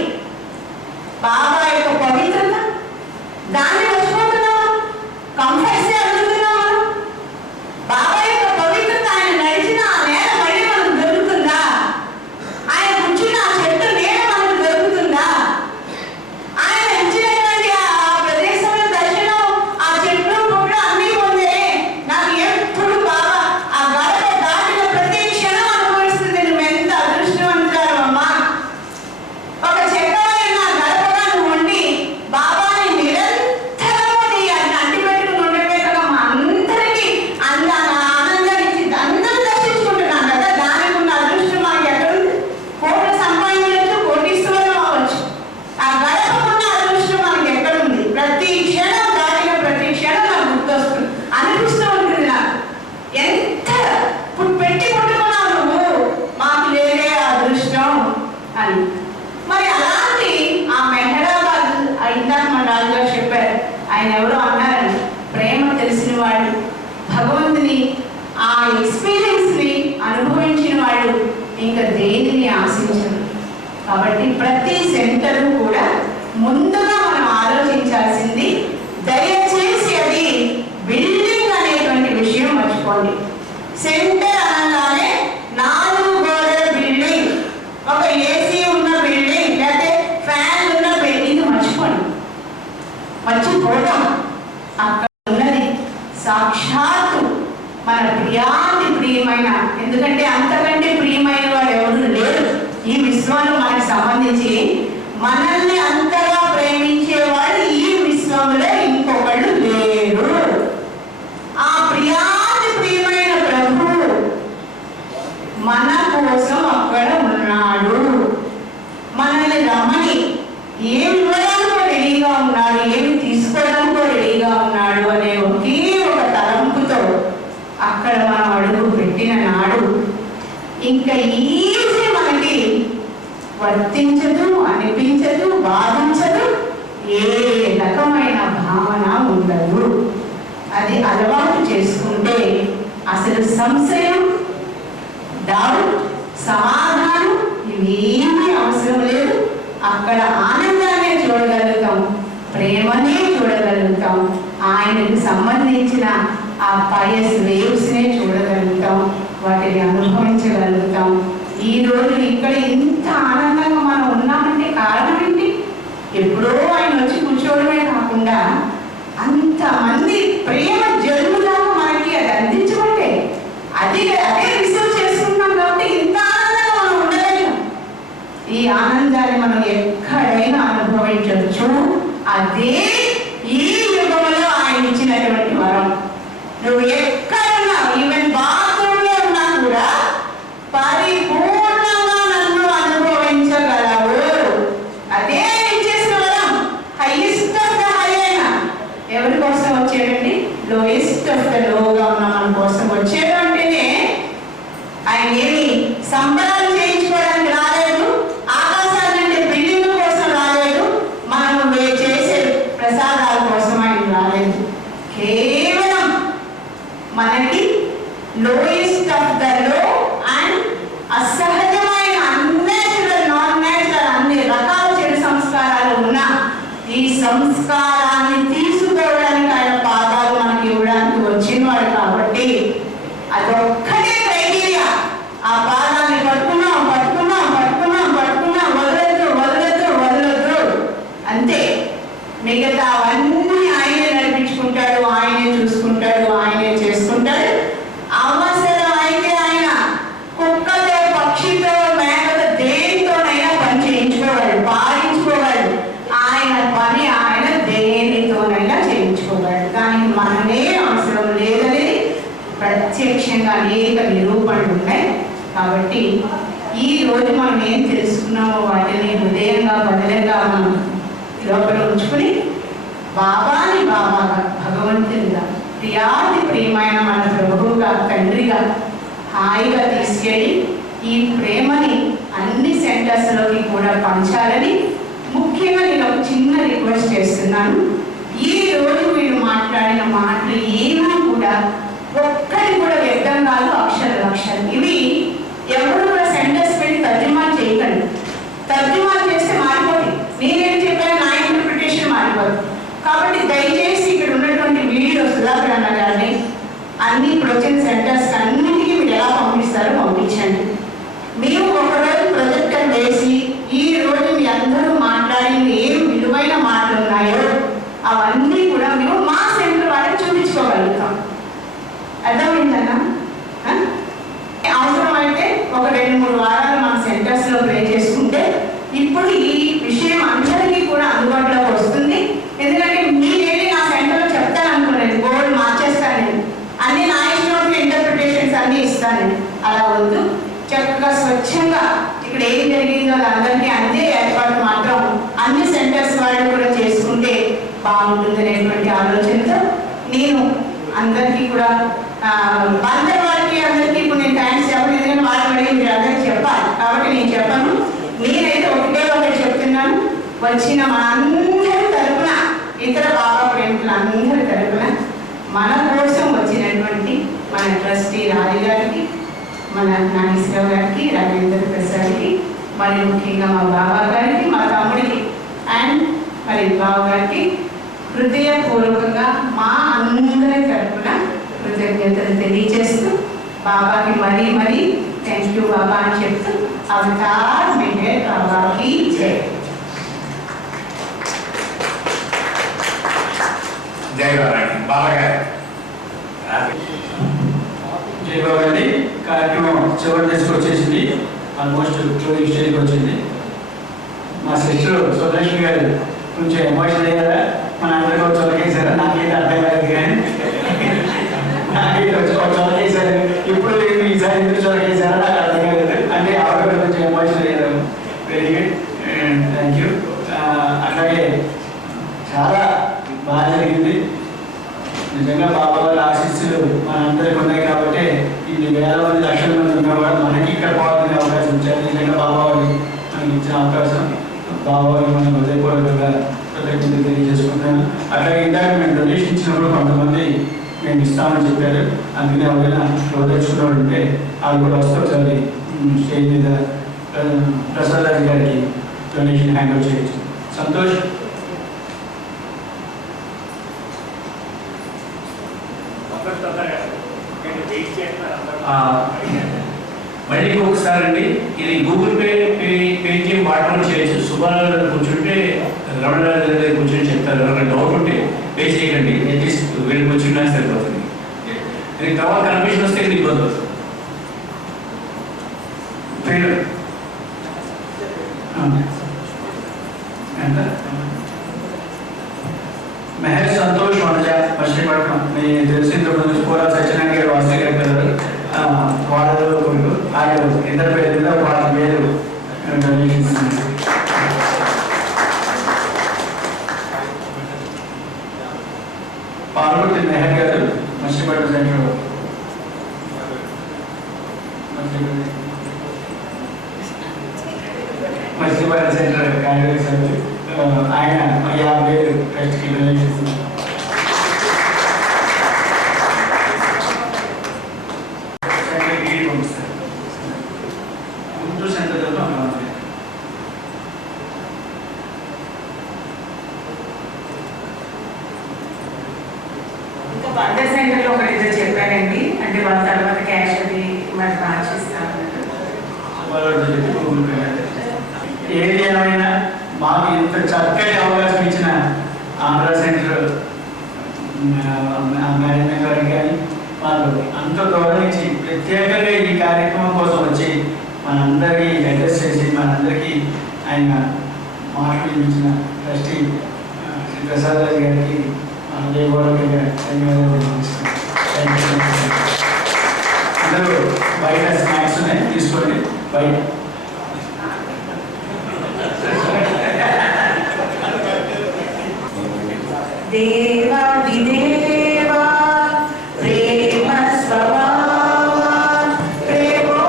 ఆయన ఎవరో అన్నారు, ప్రేమ తెలిసిన వాడు, భగవంతుని ఆ ఎక్స్పీరియన్స్ని అనుభవించిన వాడు ఇంకా దేనిని ఆశించరు. కాబట్టి ప్రతి సెంటర్ కూడా ముందుగా మనం ఆలోచించాల్సింది, దయచేసి అది బిల్డింగ్ అనేటువంటి విషయం మర్చిపోండి. సెంటర్ అనగానే 4 గోడల బిల్డింగ్, ఒక ఏసీ ఉన్న బిల్డింగ్, లేకపోతే ఫ్యాన్ ఉన్న బిల్డింగ్ మర్చిపోతాం. అక్కడ ఉన్నది సాక్షాత్తు మన ప్రియమైన, ఎందుకంటే అంతకంటే ప్రియమైన వాడు ఎవరు లేరు ఈ విశ్వంలో మనకు సంబంధించి. మనల్ని అంతగా ప్రేమించేవాడు ఈ విశ్వంలో ఇంకొకళ్ళు లేరు. ఆ ప్రియమైన ప్రభువు మన కోసం అక్కడ ఉన్నాడు. మనల్ని రమ్మని ఏమి ఇవ్వడానికి రెడీగా ఉన్నాడు, ఏమి తీసుకోవడానికి రెడీగా ఉన్నాడు అనే ఒకే ఒక తలంపుతో అక్కడ మనం అడుగు పెట్టిన నాడు ఇంకా ఈజీ మనకి వర్తించదు, అనిపించదు, బాధించదు, ఏ రకమైన భావన ఉండదు. అది అలవాటు చేసుకుంటే అసలు సంశయం, డౌట్, సమాధానం ఇవేమీ అవసరం లేదు. అక్కడ ఆనందాన్ని చూడగలుగుతాం, ప్రేమనే చూడగలుగుతాం, ఆయనకు సంబంధించిన ఆ పయస్ వేవ్స్నే చూడగలుగుతాం, వాటిని అనుభవించగలుగుతాం. ఈరోజు ఇక్కడ ఇంత ఆనందంగా మనం ఉన్నామంటే కారణం ఏంటి? ఎప్పుడో ఆయన వచ్చి కూర్చోవడమే కాకుండా అంతమంది ప్రేమ జన్ములాగా మనకి అది అందించబట్టే అదే రిసీవ్ చేసుకుంటున్నాం కాబట్టి ఇంత ఆనందంగా మనం ఉండలేము. ఈ ఆనందాన్ని మనం ఎక్కడైనా అనుభవించవచ్చు. అదే ఈ యుగంలో ఆయన ఇచ్చినటువంటి వరం. నువ్వు ఎక్కడున్నా, ఈవెన్ బాత్రూంలో ఉన్నా కూడా పరిపూర్ణంగా నన్ను అనుభవించగలవు. అదే ఇచ్చేసిన వరం. హైయెస్ట్ ఆఫ్ ద హై అయిన ఎవరి కోసం వచ్చాడండి? లోయెస్ట్ ఆఫ్ ద లోగా ఉన్న మన కోసం వచ్చాడు. అంటేనే ఆయన ఏమి సంబరాలు చేయించుకోవడానికి రాలేదు, ఆకాశాలంటే బిల్డింగ్ కోసం రాలేదు, మనం చేసే ప్రసాదాల కోసం ఆయన రాలేదు. కేవలం మనకి lowest of the low and అసహజమైన unnatural, non natural అన్ని రకాల చెడు సంస్కారాలు ఉన్న ఈ సంస్కారాన్ని తీసుకోవడానికి ఆయన పాదాలు మనకి ఇవ్వడానికి వచ్చినవాడు. కాబట్టి అదొక్కటే క్రైటీరియా. ఆ పాదాన్ని పట్టుకున్నాం వదలొద్దు అంతే. మిగతా అవన్నీ ఆయనే నడిపించుకుంటాడు, ఆయనే చూసుకుంటాడు, ఆయనే చేసుకుంటాడు. అవసరం అయితే ఆయన కుక్కతో, పక్షితో, మేకతో, దేనితోనైనా పని చేయించుకోగలడు, పాలించుకోగలడు. ఆయన పని ఆయన దేనితోనైనా చేయించుకోగలడు. కానీ మనమే అవసరం లేదనేది ప్రత్యక్షంగా అనేక నిరూపణలు ఉన్నాయి. కాబట్టి ఈ రోజు మనం ఏం తెలుసుకున్నామో వాటిని హృదయంగా బదులుగా మనం లోపల ఉంచుకుని బాబాని బాబాగా, భగవంతునిగా, ప్రియమైన మన ప్రభువుగా, తండ్రిగా హాయిగా తీసుకెళ్ళి ఈ ప్రేమని అన్ని సెంటర్స్లోకి కూడా పంచాలని ముఖ్యంగా నేను ఒక చిన్న రిక్వెస్ట్ చేస్తున్నాను. ఈ రోజు మీరు మాట్లాడిన మాటలు ఏమీ కూడా ఒక్కటి కూడా వ్యక్తం కాదు, అక్షరాలు. ఇవి ఎవరు కూడా సెంటర్స్ పెట్టి తర్జుమా చేయకండి. తర్జుమా చేస్తే మారిపోతుంది. నేనేం చెప్పాను, నా ఇంటర్ప్రిటేషన్ మారిపోతుంది. కాబట్టి దయచేసి ఇక్కడ ఉన్నటువంటి వీడియోస్ సుధాకర్ అన్న గారిని అన్ని ఇప్పుడు వచ్చిన సెంటర్స్ అన్నిటికీ మీరు ఎలా పంపిస్తారో పంపించండి. మేము ఒకరోజు ప్రొజెక్టర్ వేసి ఈ రోజు మీ అందరూ మాట్లాడి ఏం విలువైన మాటలు ఉన్నాయో అవన్నీ కూడా మేము మా సెంటర్ వాళ్ళకి చూపించుకోగలుగుతాం. అర్థమైందన్నా? అవసరమైతే ఒక 2-3 వారాలు మన సెంటర్స్లో ప్లే చేసుకుంటే ఇప్పుడు ఈ విషయం అందరికీ కూడా అందుబాటులోకి వస్తుంది. ఎందుకంటే మీరేంటి నా సెంటర్లో చెప్తాననుకున్నాను, బోర్డు మార్చేస్తాను, నేను అన్ని నా ఇష్టం ఇంటర్ప్రిటేషన్స్ అన్నీ ఇస్తాను. అలా వద్దు, చక్కగా స్వచ్ఛంగా ఇక్కడ ఏం జరిగిందో అందరికీ అందే ఏర్పాటు మాత్రం అన్ని సెంటర్స్ వాళ్ళు కూడా చేసుకుంటే బాగుంటుంది అనేటువంటి ఆలోచనతో నేను అందరికీ కూడా అందరి వారికి అందరికీ ఇప్పుడు నేను థ్యాంక్స్ చెప్పను, ఎందుకంటే వాళ్ళు అడిగి మీరు అందరికీ చెప్పాలి కాబట్టి నేను చెప్పను. నేనైతే ఒకటి చెప్తున్నాను, వచ్చిన మా అందరి తరఫున ఇతర బాబా ప్రేమికులందరి తరపున మన కోసం వచ్చినటువంటి మన ట్రస్టీ రాజు గారికి, మన నాగేశ్వరరావు గారికి, రాజేంద్ర ప్రసాద్కి, మరి ముఖ్యంగా మా బాబా గారికి, మా తమ్ముడికి అండ్ మరి బాబు గారికి హృదయపూర్వకంగా మా అందరి తరపున కృతజ్ఞతలు తెలియజేస్తూ బాబాకి మరీ మరీ థ్యాంక్ యూ బాబా అని చెప్తూ అవతార్ మెహర్ బాబాకి జై. జై బాబా. బాబా గారు జై బాబా అండి. కార్యక్రమం చివరి దశకు వచ్చేసింది, ఆల్మోస్ట్ క్లోజింగ్ స్టేజ్కి వచ్చింది. మా సిస్టర్ సుదర్శన్ గారు కొంచెం ఎమోషన్ అయ్యారా, మన అందరికీ ఒక చొరకేసారా, నాకైతే అర్థం కాలేదు కానీ నాకైతే ఒక చొరకేసారు. ఇప్పుడు ఈసారి ఎందుకు చొరకేసారా నాకు అర్థం కాలేదు. అంటే ఆవిడ కొంచెం ఎమోషన్ అయ్యారు. Very good, thank you. అట్లాగే చాలా బాగా జరిగింది. నిజంగా బాబా వారి ఆశీస్సులు మనందరికీ ఉన్నాయి కాబట్టి ఇన్ని వేల మంది లక్షల మంది ఉన్నా కూడా మనకి ఇక్కడ పోవాలనే అవకాశం ఇచ్చారు. నిజంగా బాబా వారి మనకి ఇచ్చిన అవకాశం, బాబా వారికి మనం హృదయపూర్వకంగా కృతజ్ఞతలు తెలియజేసుకుంటాను. అట్లాగే ఇందాక మేము డొనేషన్ ఇచ్చినప్పుడు కొంతమంది మేము ఇస్తామని చెప్పారు. అందుకని ఎవరైనా తెచ్చుకున్న వాళ్ళు ఉంటే వాళ్ళు కూడా వస్తే ఒకసారి స్టేజ్ మీద ప్రసాద్ రాజు గారికి డొనేషన్ హ్యాండ్ ఓవర్ చేయొచ్చు. సంతోష్. మళ్ళీ ఒకసారి అండి, ఇది గూగుల్ పేటీఎం వాటర్ చేయొచ్చు. సుబ్బారావు గారు కూర్చుంటే రమణరాజు దగ్గర కూర్చొని చెప్తారు. ఎవరైనా డౌట్ ఉంటే పే చేయకండి, అట్లీస్ట్ వీళ్ళు కూర్చున్నా సరిపోతుంది. దీనికి తర్వాత కన్ఫ్యూషన్ వస్తే ఇది ఇబ్బంది వస్తుంది. మెహర్ సంతోష్ వనజ మచిలీపట్నం. మీకు తెలిసిన పూరా సత్యనారాయణ గారు వాస్తవ గారి పిల్లలు, వాళ్ళు ఆయన ఇద్దరు పేరు మీద వాళ్ళ పేరు డొనేషన్స్. పాల్గొట్టి మెహర్ గారు మచిలీపట్నం సెంటర్, మచిలీపట్నం సెంటర్ కార్యదర్శి ఆయన 50,000 ట్రస్ట్కి డొనేషన్స్. గుంటూరు సెంటర్లో ఇంకా బందర్ సెంటర్లో ఒకటి ఏదో చెప్పారండి, అంటే వాళ్ళ తర్వాత క్యాష్ అది మరి మార్చిస్తాను. ఏది ఏమైనా మాకు ఇంత చక్కటి అవకాశం ఇచ్చిన ఆంధ్ర సెంటర్ మేనేజ్మెంట్ గారికి కానీ వాళ్ళు అంత గౌరవించి ప్రత్యేకంగా ఈ కార్యక్రమం కోసం వచ్చి మనందరికీ అడ్రస్ చేసి మనందరికీ ఆయన మాటలు ఇచ్చిన ట్రస్టీ శ్రీ ప్రసాద్ రాజు గారికి హృదయపూర్వకంగా ధన్యవాదాలు తెలియజేస్తున్నాను. అందరూ బయట స్నాక్స్ ఉన్నాయి, తీసుకోండి. బయట దేవా విదేవా ప్రేమ స్వభావా ప్రేమో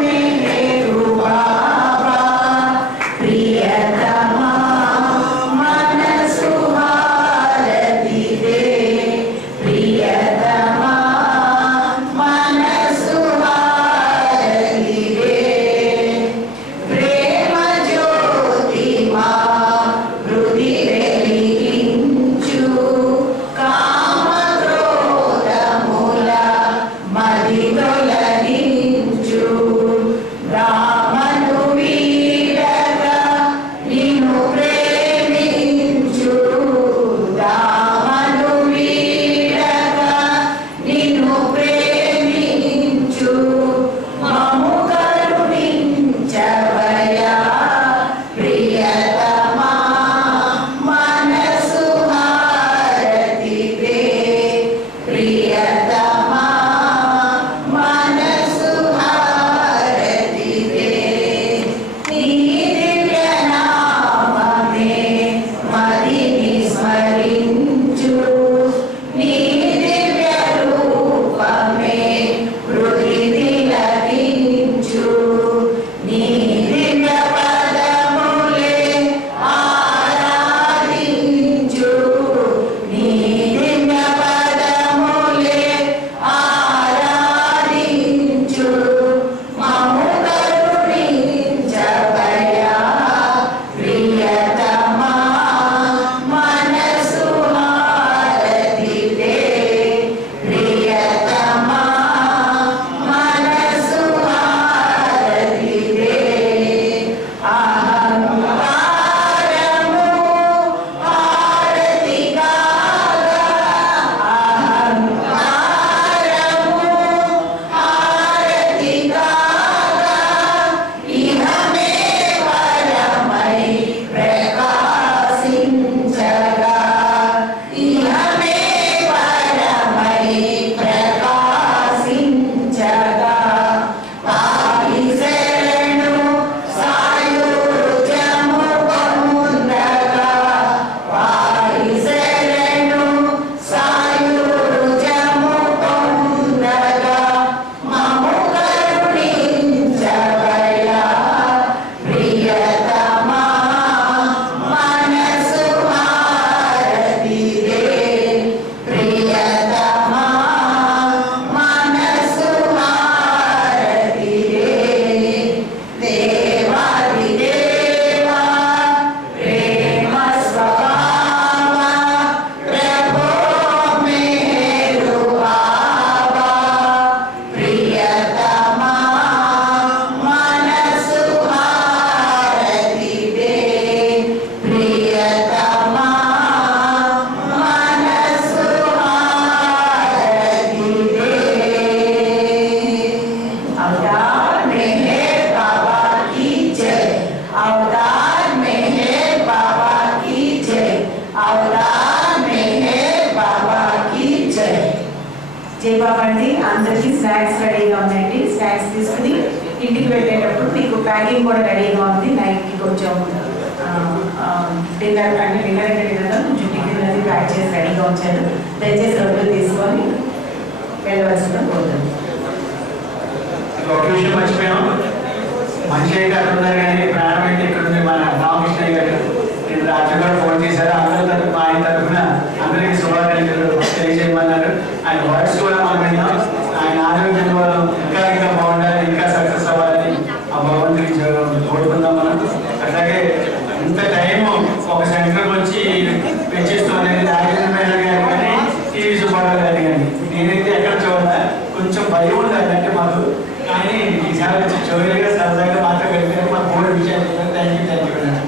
మేరు బాబా ప్రియతమా మనసు హారతిదే ప్రియతమా మనసు హారతిదే తీసుకుని ఇంటికి వెళ్ళేటప్పుడు మీకు ప్యాకింగ్ కూడా రెడీగా ఉంది. నైట్కి కొంచెం డిన్నర్ అంటే డిన్నర్ కొంచెం టిఫిన్ అది ప్యాక్ చేసి రెడీగా ఉంచారు. దయచేసి రోజులు తీసుకొని వెళ్ళవలసిన కోరుతుంది. ఒక విషయం మర్చిపోయాం. మనిషి అయితే అక్కడ ఉన్నారు కానీ ప్రాణం అయితే ఇక్కడ ఉంది. మన రామకృష్ణ గారు నేను రాత్రి కూడా ఫోన్ చేశారు. అందరి తరఫున మా ఆయన తరఫున అందరికీ శుభాకాంక్షలు తెలియజేయమన్నారు. ఆయన వర్డ్స్ కూడా మనం విన్నాం. ఆయన ఆరోగ్యం ఇంకా ఇంకా బాగుండాలి, ఇంకా సక్సెస్ అవ్వాలని ఆ భగవంతుడికి కోరుకుందాం మనం. అట్లాగే ఇంత టైం ఒక సెంటర్కి వచ్చి పెంచేస్తుంది రాజేంద్ర మేడం గారు కానీ టీవీ సుబ్బారావు గారు కానీ నేనైతే ఎక్కడ చూడాలి కొంచెం భయం ఉండాలి అంటే మాకు. కానీ ఈసారి వచ్చి చోరీగా సరదాగా మాత్రం వెళ్ళారు. మా మూడు విషయాలు చెప్పారు. Thank you madam.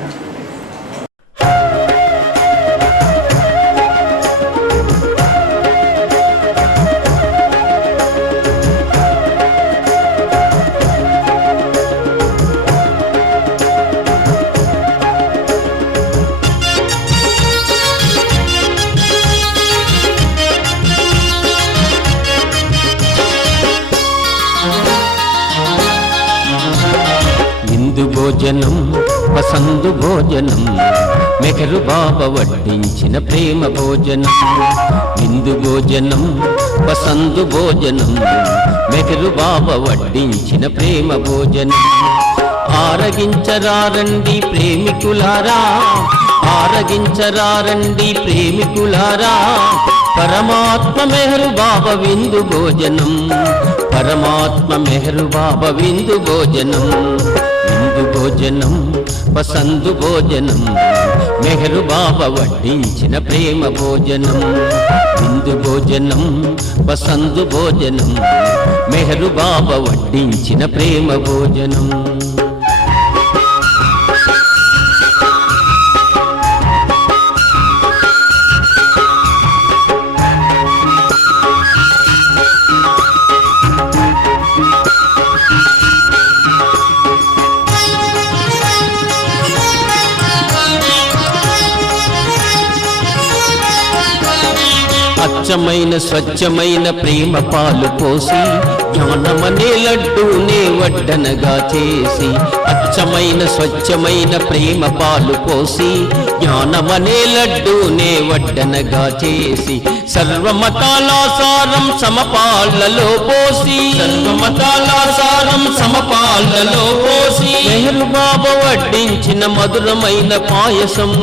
భోజనం పసందు భోజనం మెహరు బాబా వడ్డించిన ప్రేమ భోజనం. విందు భోజనం పసందు భోజనం మెహరు బాబా వడ్డించిన ప్రేమ భోజనం. ఆరగించరారండి ప్రేమికులారా, ఆరగించరారండి ప్రేమికులారా, పరమాత్మ మెహరు బాబా విందు భోజనం, పరమాత్మ మెహరు బాబా విందు భోజనం. విందు భోజనం పసందు భోజనం మెహరు బాబా వడ్డించిన ప్రేమ భోజనం. విందు భోజనం పసందు భోజనం మెహరు బాబా వడ్డించిన ప్రేమ భోజనం. అచ్చమైన స్వచ్ఛమైన ప్రేమ పాలు పోసి జ్ఞానమనే లడ్డూనే వడ్డనగా చేసి, అచ్చమైన స్వచ్ఛమైన ప్రేమ పాలు పోసి జ్ఞానమనే లడ్డూనే వడ్డనగా చేసి, సర్వమతాల సారం సమపాలలో పోసి, సర్వమతాల సారం సమపాలలో పోసి మెహరు బాబా వడ్డించిన మధురమైన పాయసం,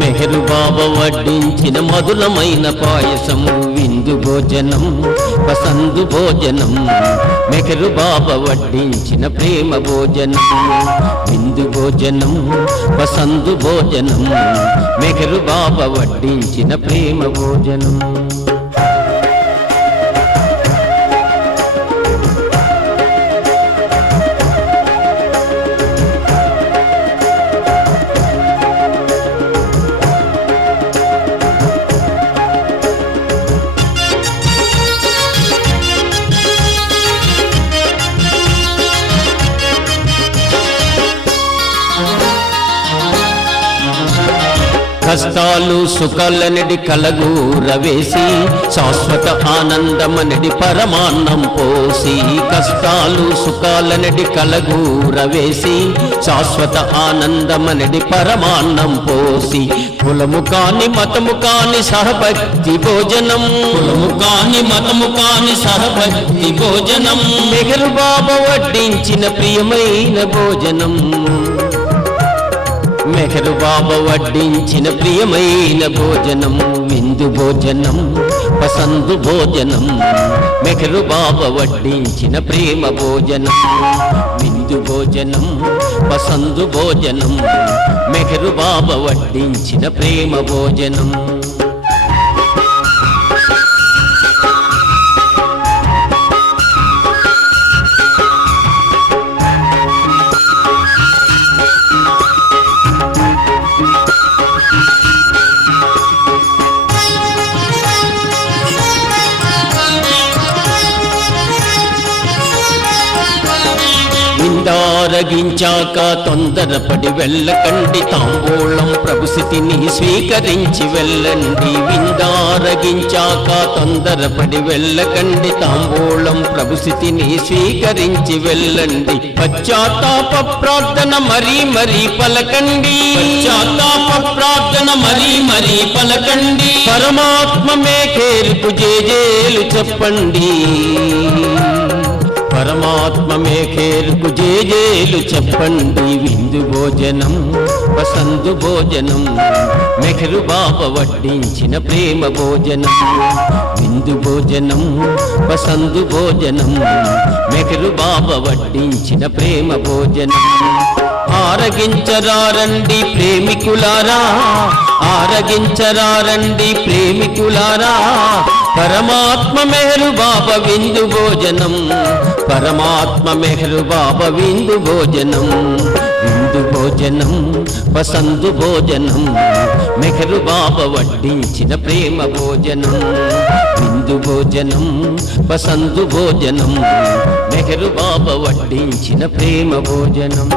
మెహరు బాబా వడ్డించిన మధురమైన పాయసము. విందు భోజనం పసందు భోజనం మెహరు బాబా వడ్డించిన ప్రేమ భోజనం. విందు భోజనం పసందు భోజనం మెహరు బాబా వడ్డించిన ప్రేమ భోజనం. కష్టాలు సుఖాలనడి కలగూరవేసి, శాశ్వత ఆనందమనడి పరమాన్నం పోసి, కష్టాలు సుఖాలనడి కలగూరవేసి, శాశ్వత ఆనందమనడి పరమాన్నం పోసి, కులము కాని మతము కాని సహభక్తి భోజనం, కులము కాని మతము కాని సహభక్తి భోజనం మెహరు బాబా వడ్డించిన ప్రియమైన భోజనం, మెహరు బాబా వడ్డించిన ప్రియమైన భోజనం. విందు భోజనం పసందు భోజనం మెహరు బాబా వడ్డించిన ప్రేమ భోజనం. విందు భోజనం పసందు భోజనం మెహరు బాబా వడ్డించిన ప్రేమ భోజనం. విందారగించాక తొందరపడి వెళ్ళకండి, తాంబూలం ప్రభుస్థితిని స్వీకరించి వెళ్ళండి. విందారగించాక తొందరపడి వెళ్ళకండి, తాంబూలం ప్రభుస్థితిని స్వీకరించి వెళ్ళండి. పశ్చాత్తాప ప్రార్థన మరీ మరీ పలకండి, పశ్చాత్తాప ప్రార్థన మరీ మరీ పలకండి. పరమాత్మ మేకేరుకు జేజేలు చెప్పండి, పరమాత్మ మేకేరుకు జేజేలు చెప్పండి. విందు భోజనం పసందు భోజనం, మెహరు బాబా వడ్డించిన ప్రేమ భోజనం. విందు భోజనం పసందు భోజనం, మెహరు బాబా వడ్డించిన ప్రేమ భోజనం. ఆరగించరారండి ప్రేమికులారా, ఆరగించరారండి ప్రేమికులారా. పరమాత్మ మెహరు బాబా విందు భోజనం, పరమాత్మ మెహరు బాబా విందు భోజనం. విందు భోజనం పసందు భోజనం, మెహరు బాబా వడ్డించిన ప్రేమ భోజనం. విందు భోజనం పసందు భోజనం, మెహరు బాబా వడ్డించిన ప్రేమ భోజనం.